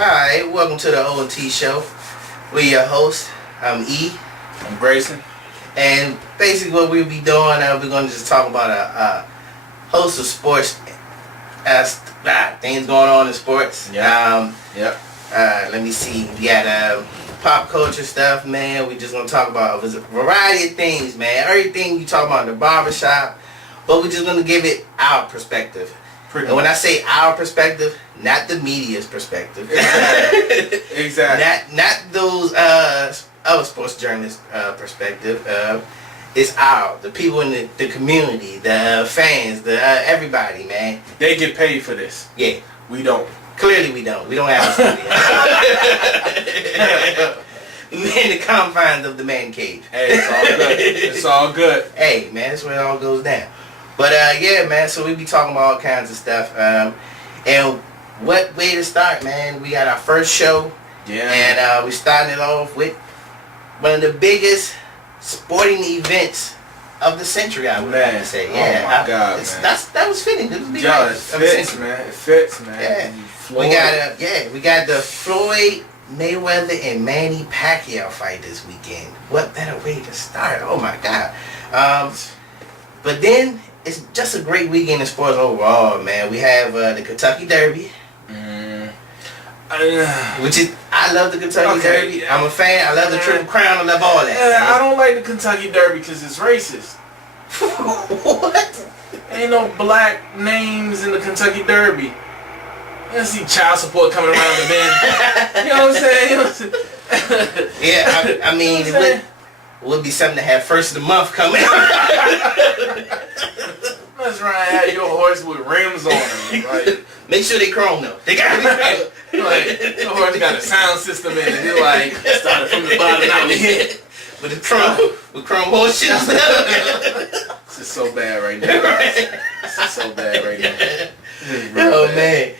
Alright, welcome to the O&T show. We're your host. I'm E. I'm GRACESON. And basically what we'll be doing, we're going to just talk about a host of sports things going on in sports. Yep. Let me see. We got pop culture stuff, man. We're just going to talk about a variety of things, man. Everything you talk about in the barbershop, but we're just going to give it our perspective. And when I say our perspective, not the media's perspective. Exactly. Not those other sports journalists' perspective. It's the people in the community, the fans, everybody, man. They get paid for this. Yeah. We don't. Clearly we don't. We don't have a studio. We're in the confines of the man cave. Hey, it's all good. It's all good. Hey, man, that's where it all goes down. But yeah, man, so we be talking about all kinds of stuff. And what way to start, man? We got our first show. Yeah. And we starting it off with one of the biggest sporting events of the century, I would have to say. Yeah. Oh my God, man. That was fitting. It was big. Yo, it fits, man. It fits, man. Yeah. We got the Floyd Mayweather and Manny Pacquiao fight this weekend. What better way to start? Oh my God. But then it's just a great weekend in sports overall, man. We have the Kentucky Derby. Which is, I love the Kentucky Derby. I'm a fan. I love the Triple Crown. I love all that. I don't like the Kentucky Derby because it's racist. What? Ain't no black names in the Kentucky Derby. I see child support coming around the bend. You know what I'm saying? Yeah, I mean, it would be something to have first of the month coming. Let's run have your horse with rims on them. Like, make sure they chrome though. They got like your horse got a sound system in it. It's like started from the bottom out the head. With the chrome horse shoes. This is so bad right now. This is so bad right now. Oh man.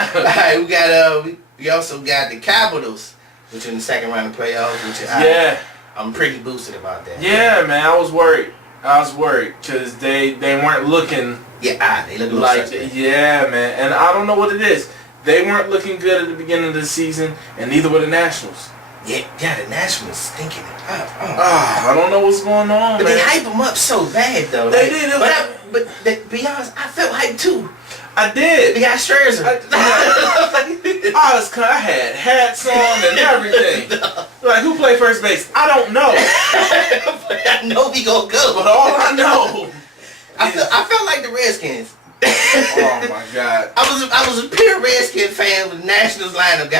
Alright, we got we also got the Capitals, which are in the second round of playoffs, which I'm pretty boosted about that. Yeah, man, I was worried because they weren't looking. Yeah, they look like yeah, man, and I don't know what it is. They weren't looking good at the beginning of the season, and neither were the Nationals. Yeah, the Nationals stinking it up. I don't know what's going on, but man. they hype them up so bad though. They did. But to be honest, I felt hyped too. I did. We got Scherzer. I had hats on and everything. Like, who played first base? I don't know. But I know we gonna go. But all I know, I felt like the Redskins. Oh my God. I was a pure Redskin fan with the Nationals lineup.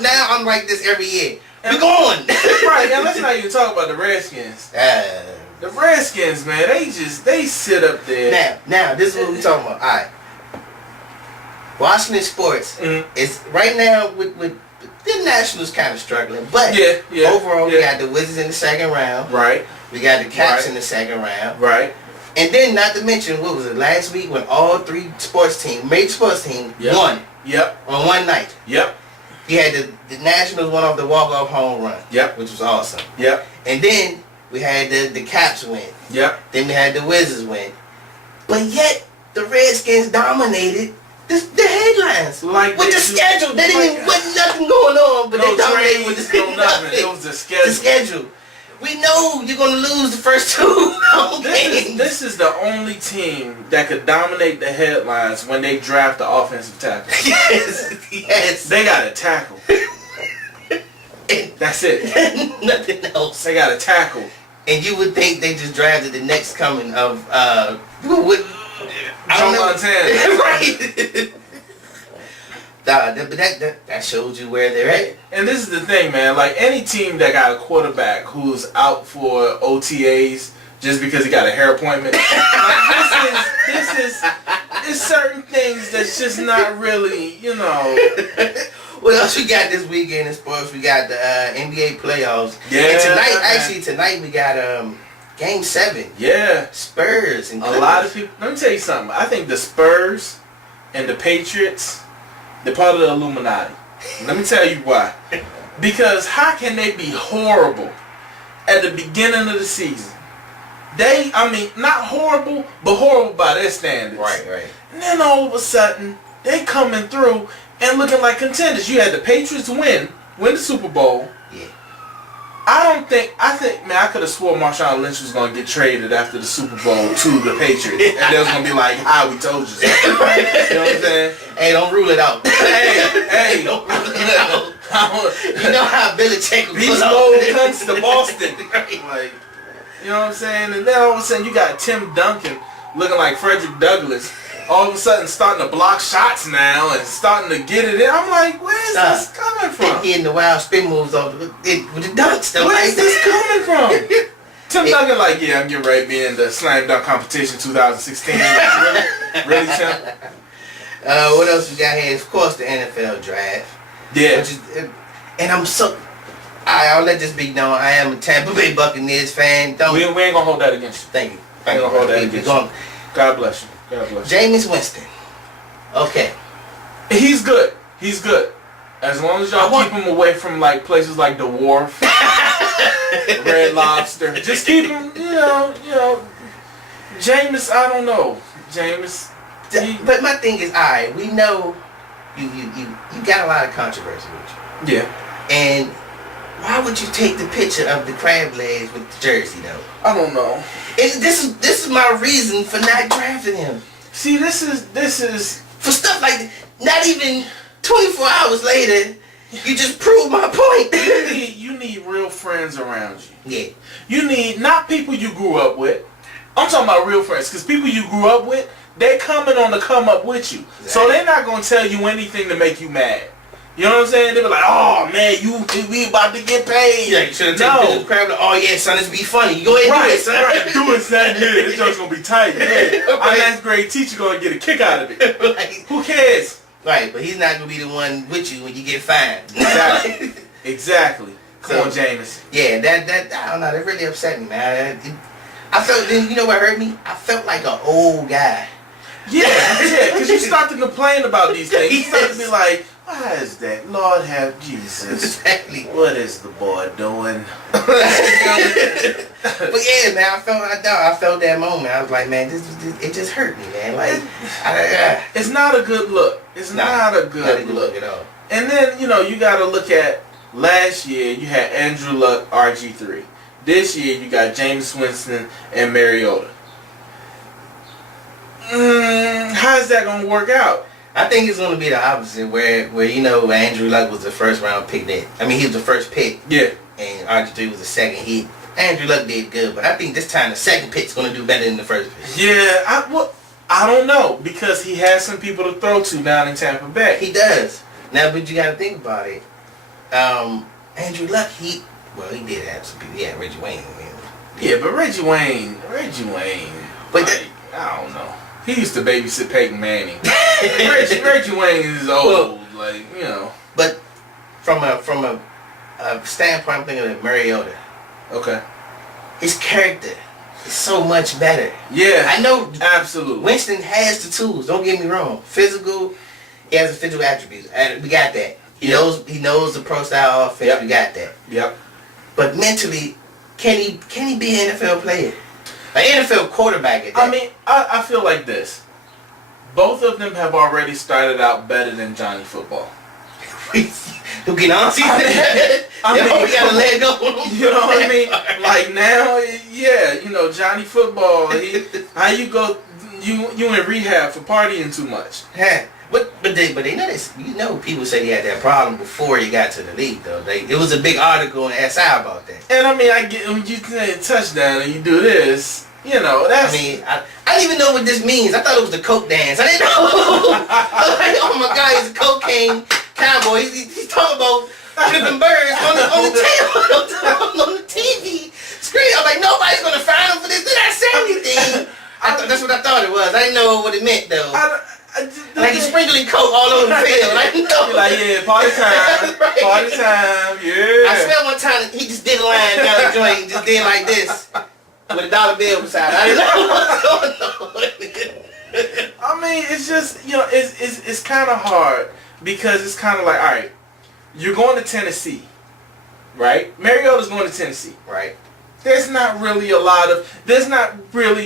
Now I'm like this every year. We're going. Right, now let's not even talk about the Redskins. The Redskins, man, they sit up there. Now, this is what we're talking about. Alright. Washington sports is right now with the Nationals kind of struggling. But overall we got the Wizards in the second round. Right. We got the Caps in the second round. Right. And then not to mention, what was it, last week when all three major sports teams won. Yep. On one night. Yep. You had the Nationals won off the walk-off home run. Yep. Which was awesome. Yep. And then we had the Caps win. Yep. Then we had the Wizards win. But yet, the Redskins dominated the headlines. Like with the schedule. They didn't even, wasn't nothing going on, but they dominated with the schedule. It was the schedule. The schedule. We know you're going to lose the first two home games. This is the only team that could dominate the headlines when they draft the offensive tackle. Yes. They got a tackle. That's it. Nothing else. They got a tackle. And you would think they just drafted the next coming of Joe Montana. Right. But that shows you where they're at. And this is the thing, man. Like, any team that got a quarterback who's out for OTAs just because he got a hair appointment, it's certain things that's just not really, you know. What else we got this weekend in sports? We got the NBA playoffs. Yeah. And tonight we got Game 7. Yeah. Spurs and Clippers. A lot of people. Let me tell you something. I think the Spurs and the Patriots, they're part of the Illuminati. Let me tell you why. Because how can they be horrible at the beginning of the season, I mean, not horrible, but horrible by their standards. Right. And then all of a sudden, they coming through and looking like contenders. You had the Patriots win the Super Bowl. Yeah. I think, man, I could have swore Marshawn Lynch was going to get traded after the Super Bowl to the Patriots. And they was going to be like, "Hi, we told you so." You know what I'm saying? Hey, don't rule it out. Hey. Don't rule it out. You know how Belichick was Beast mode comes to Boston. Like, you know what I'm saying? And then all of a sudden you got Tim Duncan looking like Frederick Douglass. All of a sudden starting to block shots now and starting to get it in. I'm like, where's this coming from? Hitting the wild spin moves off with the dunks though. Where's this coming from? Tim Duncan like, yeah, I'm getting ready to be in the slam dunk competition 2016. Really, Tim? What else we got here? Of course, the NFL draft. Yeah. And I'm so... I'll let this be known. I am a Tampa Bay Buccaneers fan. We ain't gonna hold that against you. Thank you. We ain't gonna hold that against you. God bless you. God bless you. Jameis Winston. Okay. He's good. He's good. As long as y'all keep him away from like places like the Wharf, Red Lobster. Just keep him, you know. Jameis, I don't know. Jameis. But my thing is, we know you got a lot of controversy with you. Yeah. And why would you take the picture of the crab legs with the jersey though? I don't know. This is my reason for not drafting him. See, this is for stuff like not even 24 hours later, you just proved my point. you need real friends around you. Yeah. You need not people you grew up with. I'm talking about real friends, because people you grew up with, they're coming on to come up with you. Exactly. So they're not gonna tell you anything to make you mad. You know what I'm saying? They be like, "Oh man, we about to get paid." Yeah, you should have taken the crab. Oh yeah, son, it's be funny. You go ahead and do it, son. Right, do it, son. Yeah, this joke's gonna be tight. Yeah. Our ninth grade teacher gonna get a kick out of it. Right. Who cares? Right, but he's not gonna be the one with you when you get fined. Exactly. Exactly. Come on, Jameis. Yeah, that I don't know. That really upset me, man. I felt. Then you know what hurt me? I felt like an old guy. Yeah, because you start to complain about these things. You start to be like, why is that? Lord have Jesus. Exactly. What is the boy doing? But yeah, man, I felt that moment. I was like, man, it just hurt me, man. Like, it's not a good look. It's not a good look at all. And then, you got to look at last year, you had Andrew Luck, RG3. This year, you got Jameis Winston and Mariota. How's that going to work out? I think it's going to be the opposite, where Andrew Luck was the first round pick. He was the first pick. Yeah. And RG3 was the second. Andrew Luck did good, but I think this time the second pick's going to do better than the first pick. Yeah, I don't know, because he has some people to throw to down in Tampa Bay. He does. Now, but you got to think about it. Andrew Luck, he did have some people. Yeah, Reggie Wayne. Yeah, but Reggie Wayne. But I don't know. He used to babysit Peyton Manning. Reggie Wayne is old, But from a standpoint, I'm thinking of Mariota. Okay. His character is so much better. Yeah. I know. Absolutely. Winston has the tools. Don't get me wrong. Physical. He has the physical attributes, and we got that. He knows the pro style offense. Yep. We got that. Yep. But mentally, can he be an NFL player? An NFL quarterback at that. I mean, I feel like this. Both of them have already started out better than Johnny Football. Who can honestly we got a leg up on him. You know what I mean? Like now, yeah, Johnny Football, how you go, you in rehab for partying too much. Yeah. But they know this. People say he had that problem before he got to the league, though. It was a big article in SI about that. And I mean, I get when you say a touchdown and you do this, that's. I mean, I didn't even know what this means. I thought it was the coke dance. I didn't know. I was like, oh my God, he's a cocaine cowboy. He's talking about flipping birds on the table, on the TV screen. I'm like, nobody's gonna find him for this. Did I say anything? That's what I thought it was. I didn't know what it meant though. Like he's sprinkling coke all over the field. You're like, yeah, party time. Right. Party time, yeah. I swear one time he just did a line down the joint and just did like this with a dollar bill beside it. I didn't know what was going on. I mean, it's just, it's kind of hard because it's kind of like, all right, you're going to Tennessee, right? Mariota's going to Tennessee. Right. there's not really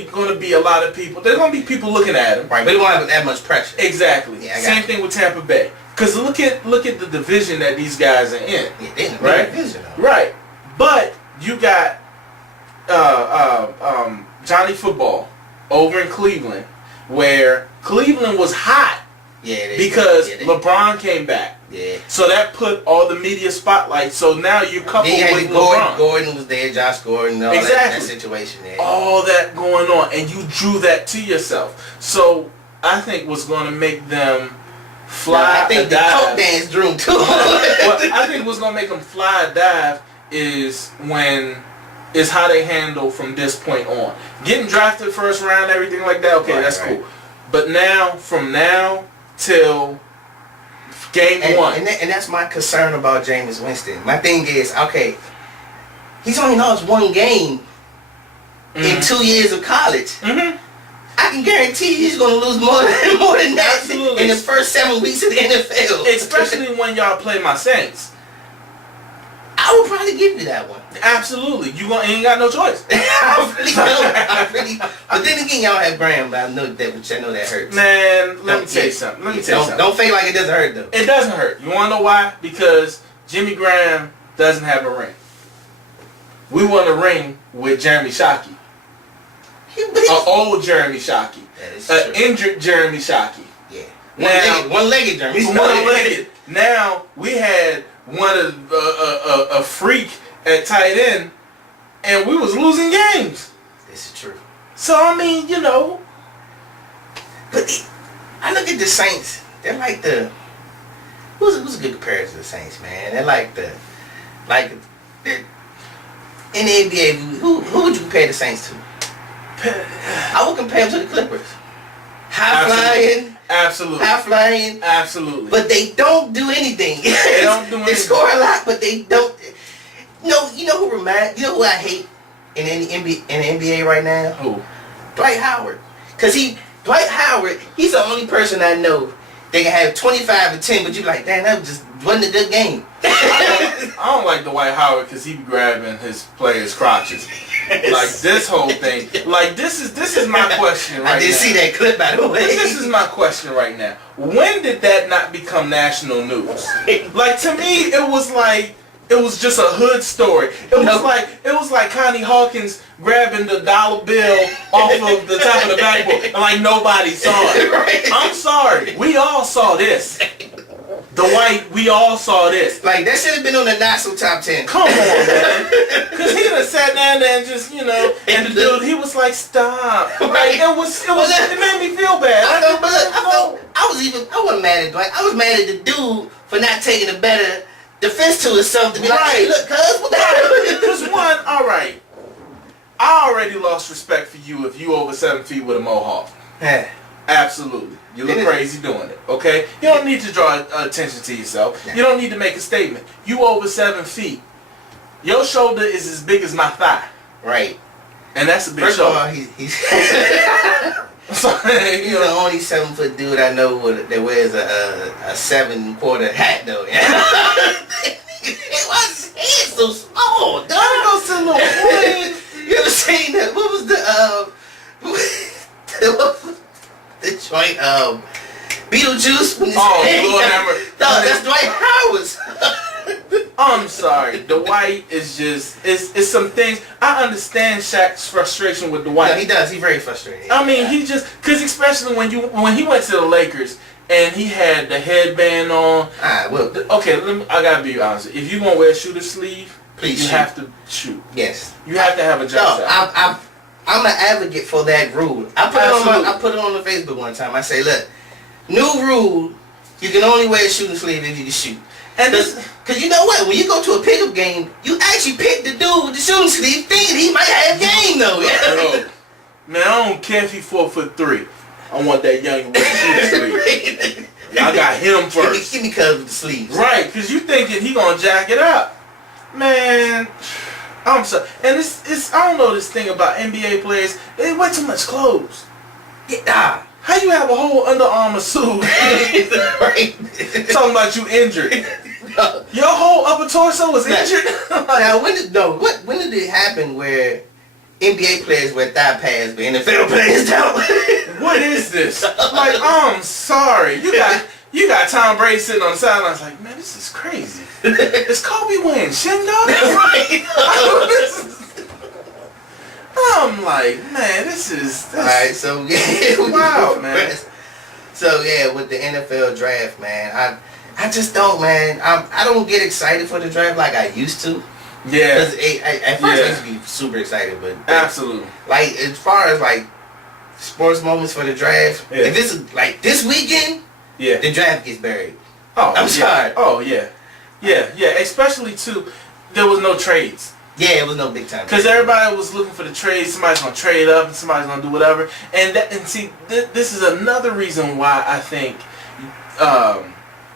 going to be a lot of people. There's going to be people looking at him. Right, but he won't have that much pressure. Exactly. Yeah, Same thing with Tampa Bay. Because look at the division that these guys are in. Yeah, they're in the right? division. Right. But you got Johnny Football over in Cleveland, where Cleveland was hot because LeBron came back. Yeah. So that put all the media spotlight. So now you're coupled with LeBron. Gordon was there, Josh Gordon, all that situation there. All that going on, and you drew that to yourself. So I think what's going to make them fly. I think the coke dance drew them too. Well, I think what's going to make them fly or dive is how they handle from this point on. Getting drafted first round, everything like that. Okay, that's cool. But now, from now till game one. And that's my concern about Jameis Winston. My thing is, okay, he's only lost one game in 2 years of college. Mm-hmm. I can guarantee he's going to lose more than that in the first 7 weeks of the NFL. Especially when y'all play my Saints. I would probably give you that one. Absolutely. You ain't got no choice. I really. But then again, y'all have Graham, but I know that hurts. Man, let me tell you something. Don't fake like it doesn't hurt, though. It doesn't hurt. You want to know why? Because Jimmy Graham doesn't have a ring. We won a ring with Jeremy Shockey. An old Jeremy Shockey. An injured Jeremy Shockey. Yeah. One-legged Jeremy Shockey. One-legged. Now, we had a freak at tight end, and we was losing games. This is true. So I mean, but I look at the Saints. They're like who's a good comparison to the Saints, man? They're in the NBA. Who would you compare the Saints to? I would compare them to the Clippers. High flying. Absolutely. High flying. Absolutely. But they don't do anything. They don't do anything. They score a lot, but they don't. You know who I hate in the NBA right now? Who? Dwight Howard. Cause Dwight Howard, he's the only person I know that can have 25 and 10, but you like, damn, that just wasn't a good game. I don't like Dwight Howard because he be grabbing his players' crotches. Like this whole thing. Like this is my question right now. I didn't see that clip, by the way. This is my question right now. When did that not become national news? Like to me, it was just a hood story. It was like Connie Hawkins grabbing the dollar bill off of the top of the backboard, and like nobody saw it. Right. I'm sorry, we all saw this. We all saw this. Like that should have been on the not so top 10. Come on, man. Cause he done sat down there and just, and the dude, he was like, stop. Like it made me feel bad. I wasn't mad at Dwight. I was mad at the dude for not taking a better defense to himself to be like, hey, look, cuz, what the hell? Because one, alright, I already lost respect for you if you over 7 feet with a mohawk. Yeah. Absolutely. You look crazy doing it, okay? You don't need to draw attention to yourself. You don't need to make a statement. You over 7 feet. Your shoulder is as big as my thigh. Right. And that's a big shoulder. First of all, he's the only 7 foot dude I know that wears a 7/4 hat though. His head's so small, dog. You ever seen that? What was the joint Beetlejuice? Lord Hammer. No, that's Dwight Howard's. I'm sorry. Dwight is just it's some things. I understand Shaq's frustration with Dwight. No, he does. He's very frustrated. I mean, he just because especially when he went to the Lakers and he had the headband on. Alright, well, okay. I gotta be honest. If you gonna wear a shooter sleeve, please you have to shoot. Yes. You have to have a jump shot. I'm an advocate for that rule. I put it on the Facebook one time. I say, look, new rule: you can only wear a shooting sleeve if you can shoot. And because you know what? When you go to a pickup game, you actually pick the dude with the shooting sleeve, thinking he might have game though. Bro, man, I don't care if he's 4'3". I want that young with the shooting sleeve. I got him first. Give me cuz with the sleeves. Right, because you thinking he gonna jack it up, man. I'm sorry, and it's I don't know this thing about NBA players. They wear too much clothes. Yeah. How you have a whole Under Armour suit? Right. Talking about you injured. Your whole upper torso was injured. Now, when did it happen where NBA players wear thigh pads, but NFL players don't? What is this? Like, I'm sorry. You got Tom Brady sitting on the sidelines like, man, this is crazy. Is Kobe wearing shin guards? I'm like, man, this is... Alright, so yeah. Wow, man. So yeah, with the NFL draft, man, I just don't, man. I don't get excited for the draft like I used to. Yeah. At first I used to be super excited, but absolutely. Like, as far as like sports moments for the draft, if it's like this weekend, the draft gets buried. Oh, I'm sorry. Oh yeah. Especially too, there was no trades. Yeah, it was no big time. Because everybody was looking for the trade. Somebody's gonna trade up, and somebody's gonna do whatever. And see, this is another reason why I think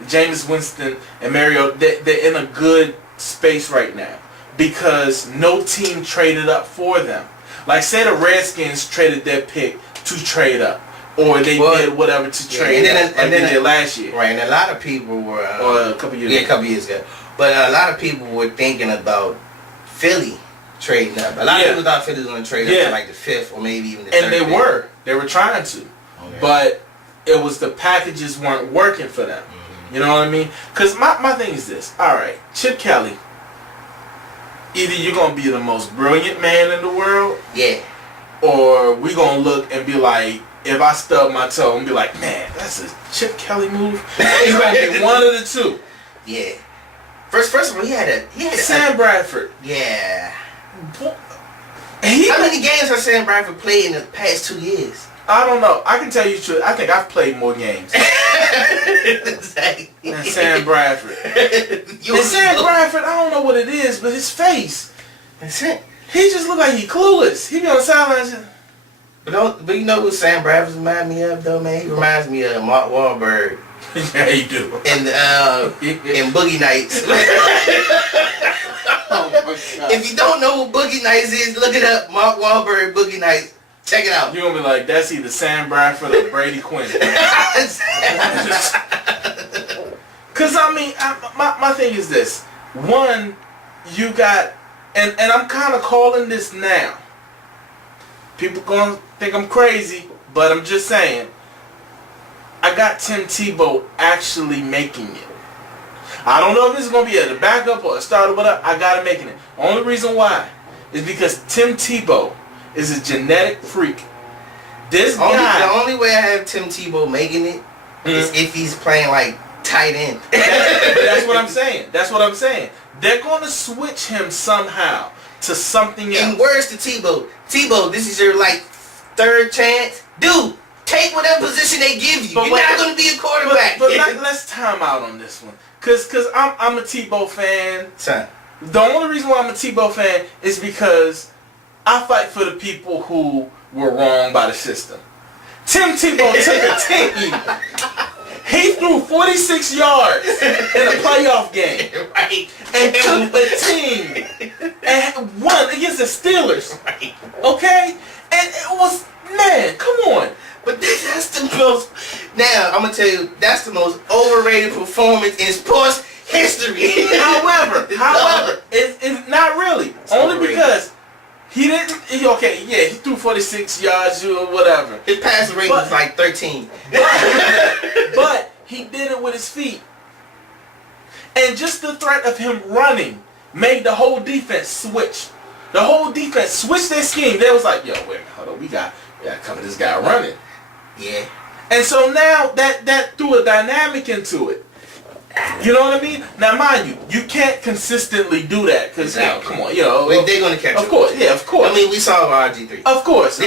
Jameis Winston and Mario they're in a good space right now, because no team traded up for them. Like, say the Redskins traded their pick to trade up, or they did whatever to trade up, like they did last year. Right, and a lot of people were or a couple years ago. Yeah, a couple years ago. But a lot of people were thinking about Philly trading up. A lot of people thought Philly was going to trade up to like the 5th or maybe even the 3rd. And they were trying to. Okay. But it was the packages weren't working for them. Mm-hmm. You know what I mean? Because my thing is this. All right, Chip Kelly, either you're going to be the most brilliant man in the world. Yeah. Or we're going to look and be like, if I stub my toe and be like, man, that's a Chip Kelly move. It's going to be one of the two. Yeah. First of all, he had Sam Bradford. Yeah. How many games has Sam Bradford played in the past 2 years? I don't know. I can tell you the truth. I think I've played more games than Sam Bradford. And Sam Bradford, I don't know what it is, but his face. That's it. He just look like he clueless. He be on the sidelines. But you know who Sam Bradford reminds me of, though, man? He reminds me of Mark Wahlberg. Yeah, you do. And Boogie Nights. Oh my God. If you don't know what Boogie Nights is, look it up. Mark Wahlberg, Boogie Nights. Check it out. You're going to be like, that's either Sam Bradford or Brady Quinn. Because, I mean, my thing is this. One, you got, and I'm kind of calling this now. People going to think I'm crazy, but I'm just saying. I got Tim Tebow actually making it. I don't know if this is going to be a backup or a starter, but I got him making it. Only reason why is because Tim Tebow is a genetic freak. This guy... The only way I have Tim Tebow making it is if he's playing like tight end. That's what I'm saying. That's what I'm saying. They're going to switch him somehow to something else. And words to Tebow. Tebow, this is your like 3rd chance. Dude, take whatever position they give you. You're not going to be a quarterback. But let's time out on this one. Because I'm a Tebow fan. Son. The only reason why I'm a Tebow fan is because I fight for the people who were wrong by the system. Tim Tebow took a team. He threw 46 yards in a playoff game. Right. And took a team and won against the Steelers. Right. Okay? And it was, man, come on. But that's the most, now I'm going to tell you, that's the most overrated performance in sports history. However, it's not really. It's only overrated. Because he didn't, he threw 46 yards or whatever. His passing rate was like 13. But he did it with his feet. And just the threat of him running made the whole defense switch. The whole defense switched their scheme. They was like, yo, wait, hold on, we got to cover this guy running. Yeah. And so now that threw a dynamic into it. You know what I mean? Now, mind you, you can't consistently do that because, come on, they're going to catch up. Of course, yeah, of course. I mean, we saw RG3. Of course.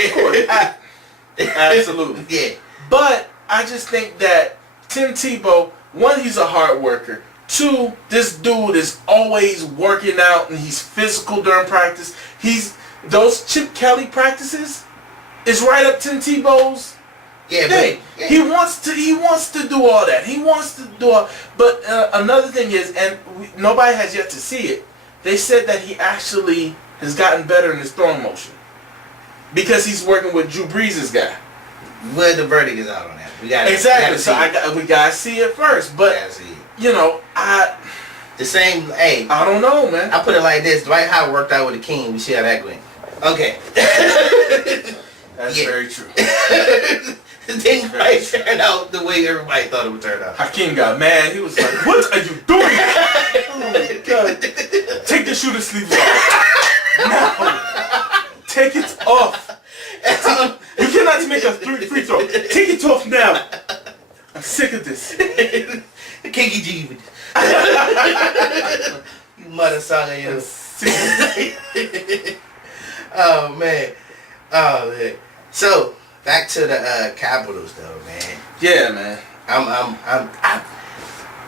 Absolutely. Yeah. But I just think that Tim Tebow, one, he's a hard worker. Two, this dude is always working out and he's physical during practice. Those Chip Kelly practices is right up Tim Tebow's thing. He wants to do all that. He wants to do all. But another thing is, and nobody has yet to see it. They said that he actually has gotten better in his throwing motion because he's working with Drew Brees' guy. Well, the verdict is out on that. We got exactly. So we gotta see it first. But The same, hey. I don't know, man. I put it like this. Dwight Howard worked out with the King. We see how that went. Okay. That's very true. Didn't quite turn out the way everybody thought it would turn out. Hakeem got mad. He was like, "What are you doing?" Oh my God. Take the shooter sleeves off. Now. Take it off. You cannot make a free throw. Take it off now. I'm sick of this. Kinky G with you mother son, you. Oh man. Oh man. So back to the Capitals though, man. Yeah, man. I'm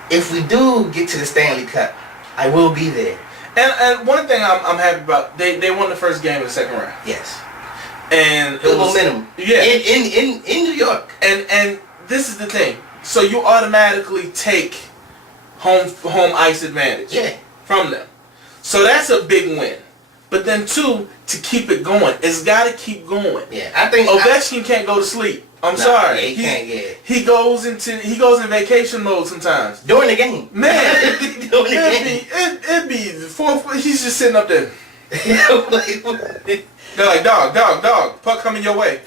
if we do get to the Stanley Cup, I will be there. And one thing I'm happy about, they won the first game of the second round. Yes. And it was momentum. Yeah. In New York. And this is the thing. So you automatically take home ice advantage. Yeah. From them. So that's a big win. But then two, to keep it going, it's got to keep going. Yeah, I think Ovechkin can't go to slebe. I'm sorry. Yeah, he can't get. He goes in vacation mode sometimes During the game. Man, During the game. it'd be fourth. He's just sitting up there. Like, they're like, dog, puck coming your way.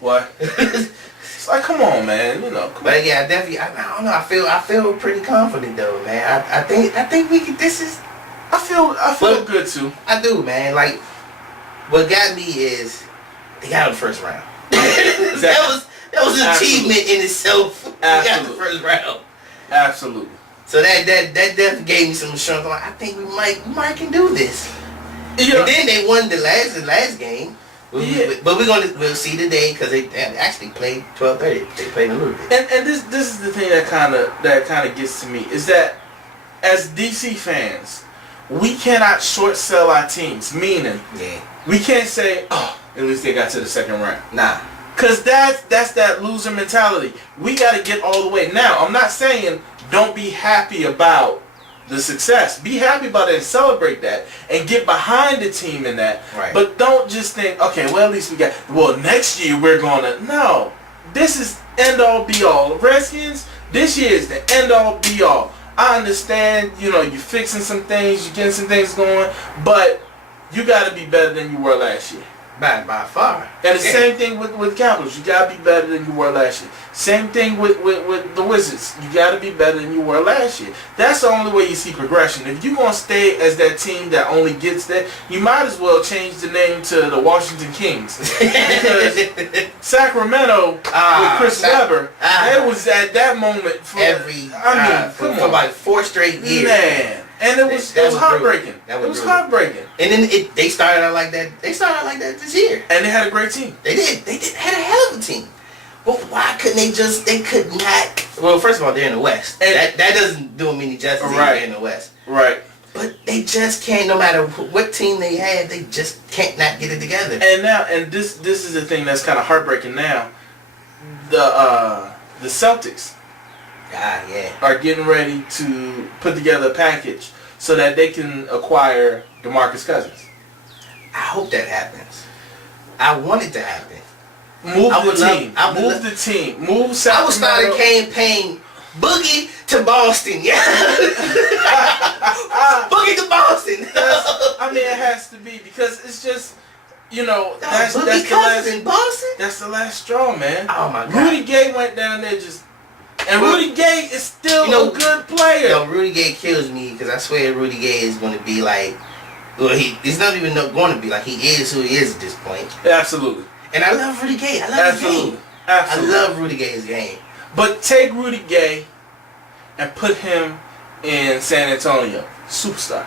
What? It's like, come on, man. You know. But yeah, definitely. I don't know. I feel pretty confident though, man. I think we can. This is. I feel good too. I do, man. Like, what got me is they got the first round. Exactly. That was an achievement in itself. Absolutely. Got the first round. Absolutely. So that definitely gave me some assurance. Like, I think we might can do this. Yeah. And then they won the last game. Yeah. But we'll see today because they actually played 12:30. They played a little bit. And this is the thing that kind of gets to me is that as DC fans, we cannot short sell our teams. Meaning, we can't say, oh, at least they got to the second round. Nah. Cause that's that loser mentality. We got to get all the way. Now, I'm not saying don't be happy about the success. Be happy about it and celebrate that and get behind the team in that. Right. But don't just think, okay, well at least we got. Well, next year we're gonna. No, this is end all be all. Redskins, this year is the end all be all. I understand, you're fixing some things, you're getting some things going, but you got to be better than you were last year. By far. And the same thing with Capitals. You got to be better than you were last year. Same thing with the Wizards. You got to be better than you were last year. That's the only way you see progression. If you're going to stay as that team that only gets there, you might as well change the name to the Washington Kings. Because Sacramento with Chris Webber, it was at that moment for for like 4 straight years. Man. And it was heartbreaking. It was heartbreaking. And then they started out like that. They started out like that this year. And they had a great team. They did. They had a hell of a team. But why couldn't they could not. Well, first of all, they're in the West. And that doesn't do them any justice. Right. They're in the West. Right. But they just can't, no matter what team they have, they just can't not get it together. And this is the thing that's kind of heartbreaking now. The Celtics. Are getting ready to put together a package so that they can acquire DeMarcus Cousins. I hope that happens. I want it to happen. Move the team. Move Sacramento. I would start a campaign. Boogie to Boston. Yeah. Boogie to Boston. I mean, it has to be because it's just. That's the last in Boston. That's the last straw, man. Oh my God. Rudy Gay went down there and Rudy Gay is still a good player. Rudy Gay kills me because I swear Rudy Gay is going to be like, well, he's not even going to be like, he is who he is at this point. Absolutely. And I love Rudy Gay. I love his game. Absolutely. I love Rudy Gay's game. But take Rudy Gay and put him in San Antonio. Superstar.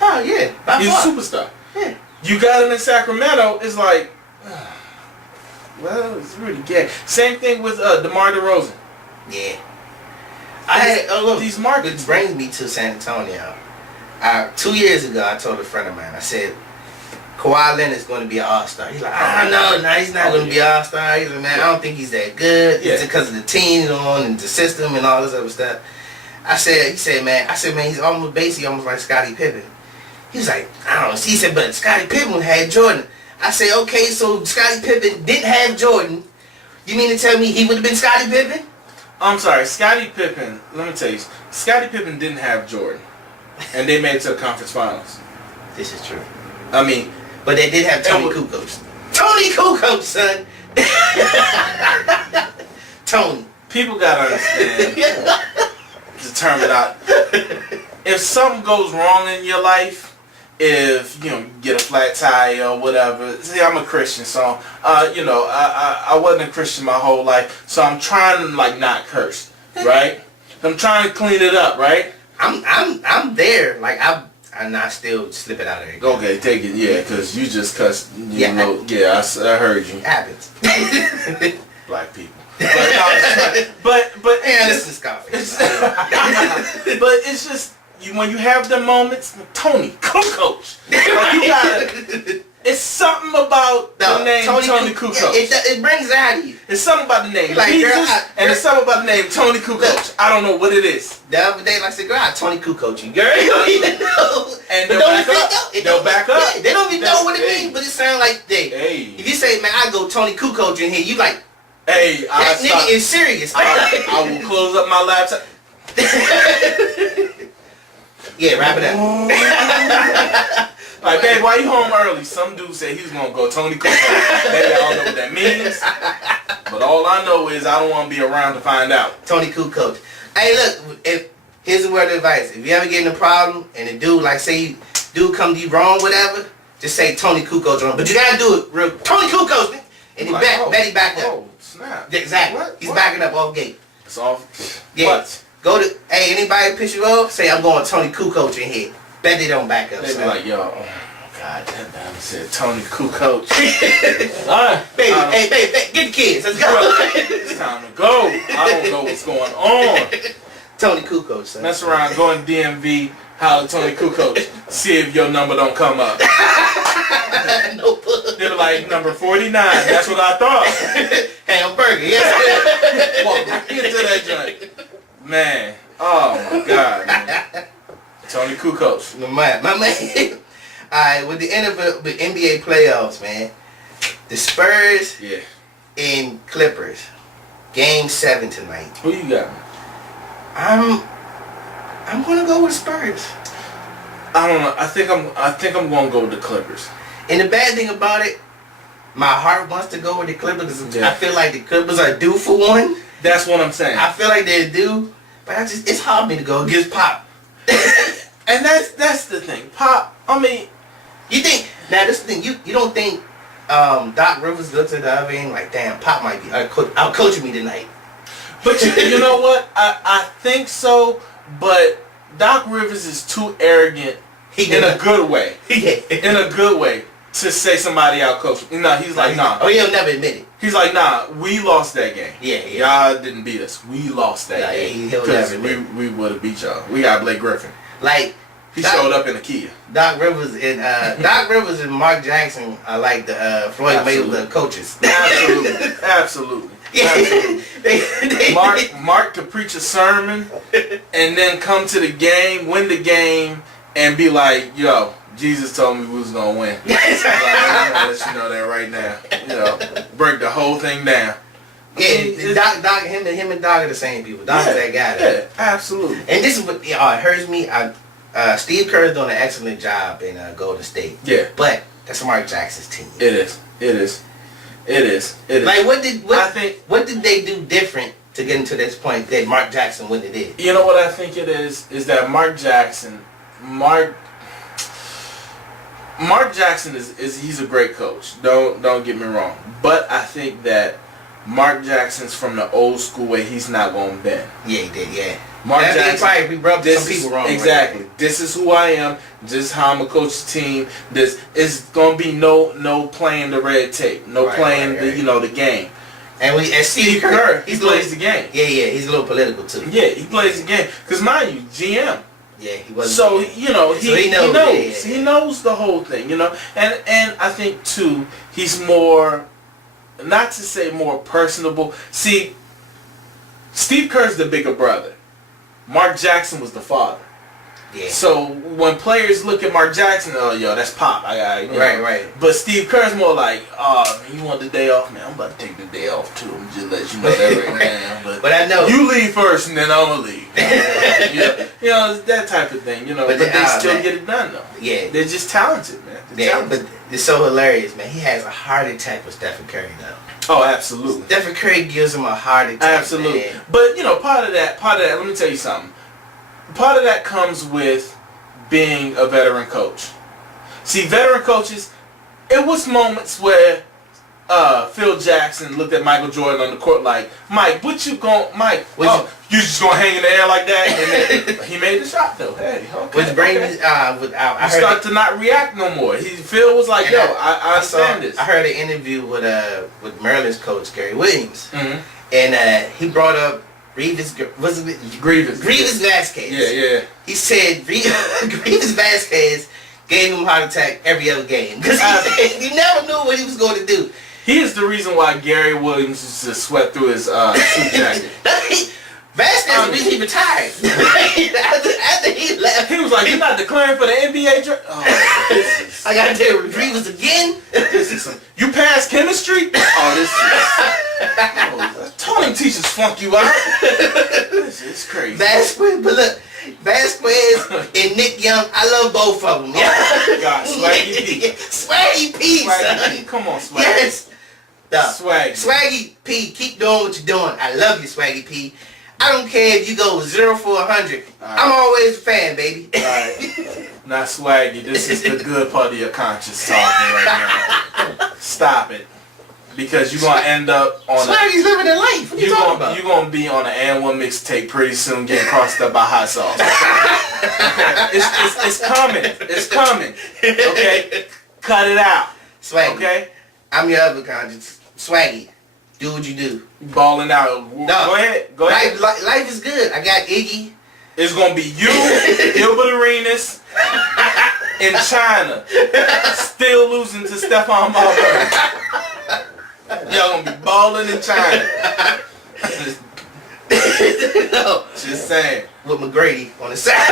Oh, yeah. He's a superstar. Yeah. You got him in Sacramento, it's like, well, it's Rudy Gay. Same thing with DeMar DeRozan. Yeah. I had, these markets. It brings me to San Antonio. 2 years ago, I told a friend of mine, I said, Kawhi Leonard's going to be an all-star. He's like, no, he's not going to be an all-star. He's like, man, I don't think he's that good. It's because of the team he's on and the system and all this other stuff. He said, man, he's almost like Scottie Pippen. He was like, I don't know. He said, but Scottie Pippen had Jordan. I said, okay, so Scottie Pippen didn't have Jordan. You mean to tell me he would have been Scottie Pippen? I'm sorry, Scottie Pippen, let me tell you, Scottie Pippen didn't have Jordan. and they made it to the conference finals. This is true. I mean, but they did have Tony Kukoc. Tony Kukoc, son. Tony. People gotta understand. Determine out. If something goes wrong in your life, if you get a flat tire or whatever. See, I'm a Christian, so I wasn't a Christian my whole life, so I'm trying to not curse, right? I'm trying to clean it up, right? I'm there, like I still slip it out of there. Okay, take it, yeah, because you just cussed. I heard you. It happens. Black people. But yeah, listen, Scarface. But it's just when you have the moments, Tony Kukoc. Like you gotta. It's something about the name Tony Kukoc. It brings it out of you. It's something about the name like, Jesus, girl, and it's something about the name Tony Kukoc. Look, I don't know what it is. The other day, like I said, girl, I Tony Kukoc you, girl. You don't even know. And they'll back up. They'll back up. Yeah, they don't even know what it means, but it sounds like if you say, man, I go Tony Kukoc in here, you like, hey, that nigga is serious. I will close up my laptop. Yeah, wrap it up. Like, babe, why you home early? Some dude said he was gonna go Tony Kukoc. Maybe I don't know what that means, but all I know is I don't want to be around to find out. Tony Kukoc. Hey, look, here's a word of advice. If you ever get in a problem and the dude, like, say, dude come to you wrong, whatever, just say Tony Kukoc wrong. But you gotta do it real. Tony Kukoc, and he Betty backed up. Oh, snap. Exactly. He's backing up off gate. It's off. Yeah. What? Go to, hey, anybody piss you off? Say, I'm going Tony Kukoc in here. Bet they don't back up. They be like, yo, God damn, I said Tony Kukoc. Baby, hey, get the kids. Let's go. It's time to go. I don't know what's going on. Tony Kukoc, son. Mess around, go in DMV, holler Tony Kukoc, see if your number don't come up. No puss. They be like, number 49. That's what I thought. Hamburger, yes. Walk right into that joint. Man, oh my God, man. Tony Kukoc. My man. Alright, with the end of the NBA playoffs, man. The Spurs and Clippers. Game 7 tonight. Who you got? I'm gonna go with Spurs. I don't know. I think I'm gonna go with the Clippers. And the bad thing about it, my heart wants to go with the Clippers because I feel like the Clippers are due for one. That's what I'm saying. I feel like they're due, but it's hard for me to go against Pop. And that's the thing. Pop, I mean, you think, now this is the thing, you don't think Doc Rivers looks at the other end like, damn, Pop might be out coaching me tonight. But you know what? I think so, but Doc Rivers is too arrogant in a good way. In a good way to say somebody out coached. No, he's like, nah. Oh, he'll never admit it. He's like, nah, we lost that game. Yeah. Y'all didn't beat us. We lost that game. Because we would have beat y'all. We got Blake Griffin. Like, he showed up in a Kia. Doc Rivers and Mark Jackson are like the Floyd Mayweather coaches. Absolutely. Absolutely. Mark could preach a sermon and then come to the game, win the game, and be like, yo, Jesus told me we was gonna win. Like, I'm gonna let you know that right now. Break the whole thing down. Yeah, Doc, him and Doc are the same people. Doc is that guy. Yeah, absolutely. And this is what it hurts me. Steve Kerr's doing an excellent job in Golden State. Yeah, but that's Mark Jackson's team. It is. Like, what did they do different to get into this point that Mark Jackson wouldn't have did? You know what I think it is that Mark Jackson is he's a great coach. Don't get me wrong. But I think that Mark Jackson's from the old school way. He's not going to bend. Yeah, he did. Yeah. Mark Jackson probably rubbed some people wrong. Exactly. Right? This is who I am. This is how I'm a coach the team. This is going to be no playing the red tape. No playing the game. And Steve Kerr, he plays the game. Yeah. He's a little political too. Yeah, he plays the game. Because mind you, GM. Yeah, he was. So he knows. He knows. Yeah. He knows the whole thing. And I think too, he's more, not to say more personable. See, Steve Kerr's the bigger brother. Mark Jackson was the father. Yeah. So when players look at Mark Jackson, oh, yo, that's Pop. I got right. But Steve Kerr's more like, oh, man, you want the day off? Man, I'm about to take the day off too. I'm just let you know that right now. But I know you leave first, and then I'm gonna leave. You know, it's that type of thing. You know, but they still get it done though. Yeah, they're just talented, man. But it's so hilarious, man. He has a heart attack with Stephen Curry though. Oh, absolutely. Stephen Curry gives him a heart attack. Absolutely. Man. But you know, part of that. Let me tell you something. Part of that comes with being a veteran coach. See, veteran coaches, it was moments where Phil Jackson looked at Michael Jordan on the court like, Mike, you just gonna hang in the air like that? And then he made the shot though. Hey, okay. Which brings me, I start to not react no more. Phil was like, yo, I understand this. I heard an interview with Maryland's coach Gary Williams, mm-hmm. and he brought up Grievous Vasquez. Yeah. He said Grievous Vasquez gave him a heart attack every other game because he never knew what he was going to do. He is the reason why Gary Williams just sweat through his suit jacket. Vasquez the reason he retired. after he left, he was like, "You're not declaring for the NBA draft." Oh, I gotta tell you, Grievous again. You passed chemistry. Oh, this is. Told him teachers flunk you out. This is crazy. Vasquez, but look, Vasquez and Nick Young, I love both of them. Oh, God, Swaggy P. Swaggy P, son. P. Come on, Swaggy. Yes. Swaggy P, keep doing what you're doing. I love you, Swaggy P. I don't care if you go 0 for 100. Right. I'm always a fan, baby. All right. Now, Swaggy, this is the good part of your conscience talking right now. Stop it. Because you're going to end up on Swaggy's living their life. What are you talking about? You're going to be on an and one mixtape pretty soon getting crossed up by hot sauce. It's coming. It's coming. Okay? Cut it out. Swaggy. Okay? I'm your other conscience. Swaggy. Do what you do. Balling out. No. Go ahead. Life is good. I got Iggy. It's going to be you, Gilbert Arenas, in China. Still losing to Stephon Marbury. Y'all going to be balling in China. No. Just saying. With McGrady on the side.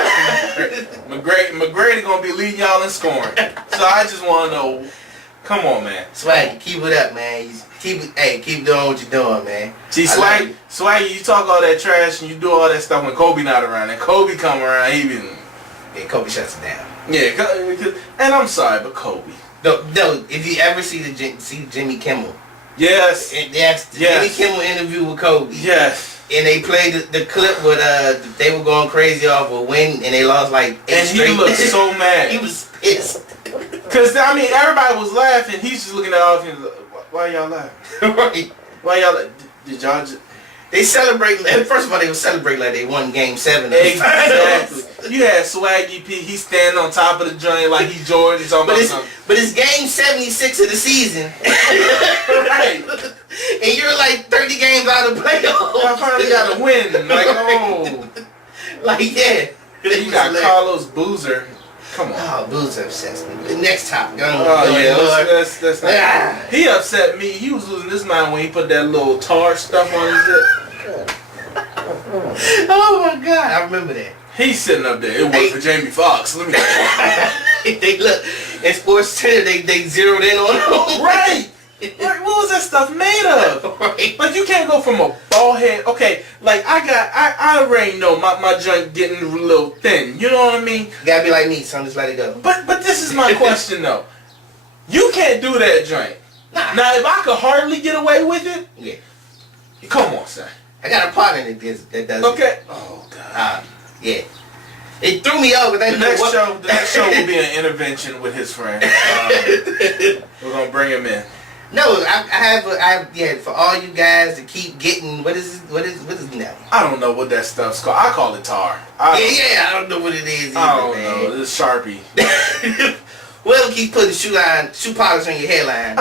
McGrady going to be leading y'all in scoring. So I just want to know. Come on, man. Swaggy, keep it up, man. Keep doing what you're doing, man. See, Swaggy, you talk all that trash and you do all that stuff when Kobe not around. And Kobe come around, Kobe shuts it down. Yeah, and I'm sorry, but Kobe. No, if you ever see Jimmy Kimmel. Yes. Jimmy Kimmel interview with Kobe. Yes. And they played the clip with they were going crazy off a win and they lost like 8 and straight. He looked so mad. He was pissed. Cause I mean everybody was laughing. He's just looking at all of them like, why y'all laughing? Right. Why y'all did y'all just they celebrate first of all they would celebrate like they won game 7. Exactly. You had Swaggy P, he's standing on top of the joint like he's Jordan talking about something. But it's game 76 of the season. Right. And you're like 30 games out of playoffs. I finally got a win. Like, oh. Like, yeah. You got Carlos Boozer. Come on. Oh, Boozer upsets me. Next topic. Oh, yeah. That's not. He upset me. He was losing his mind when he put that little tar stuff on his lip. Oh, my God. I remember that. He's sitting up there. It worked for Jamie Foxx. Let me tell you. They look, in Sports Center, they zeroed in on him. Right. What was that stuff made of? Right. Like, you can't go from a bald head. Okay, like, I already know my joint getting a little thin. You know what I mean? You gotta be like me, son. Just let it go. But this is my question, though. You can't do that joint. Nah. Now, if I could hardly get away with it, yeah. Come on, son. I got a partner that does it. Okay. Oh, God. Yeah. It threw me off. The next show will be an intervention with his friend. We're gonna bring him in. No, I have for all you guys to keep getting what is it now? I don't know what that stuff's called. I call it tar. I don't know what it is either, I don't man. know. It's Sharpie. Whoever keep putting shoe polish on your hairline,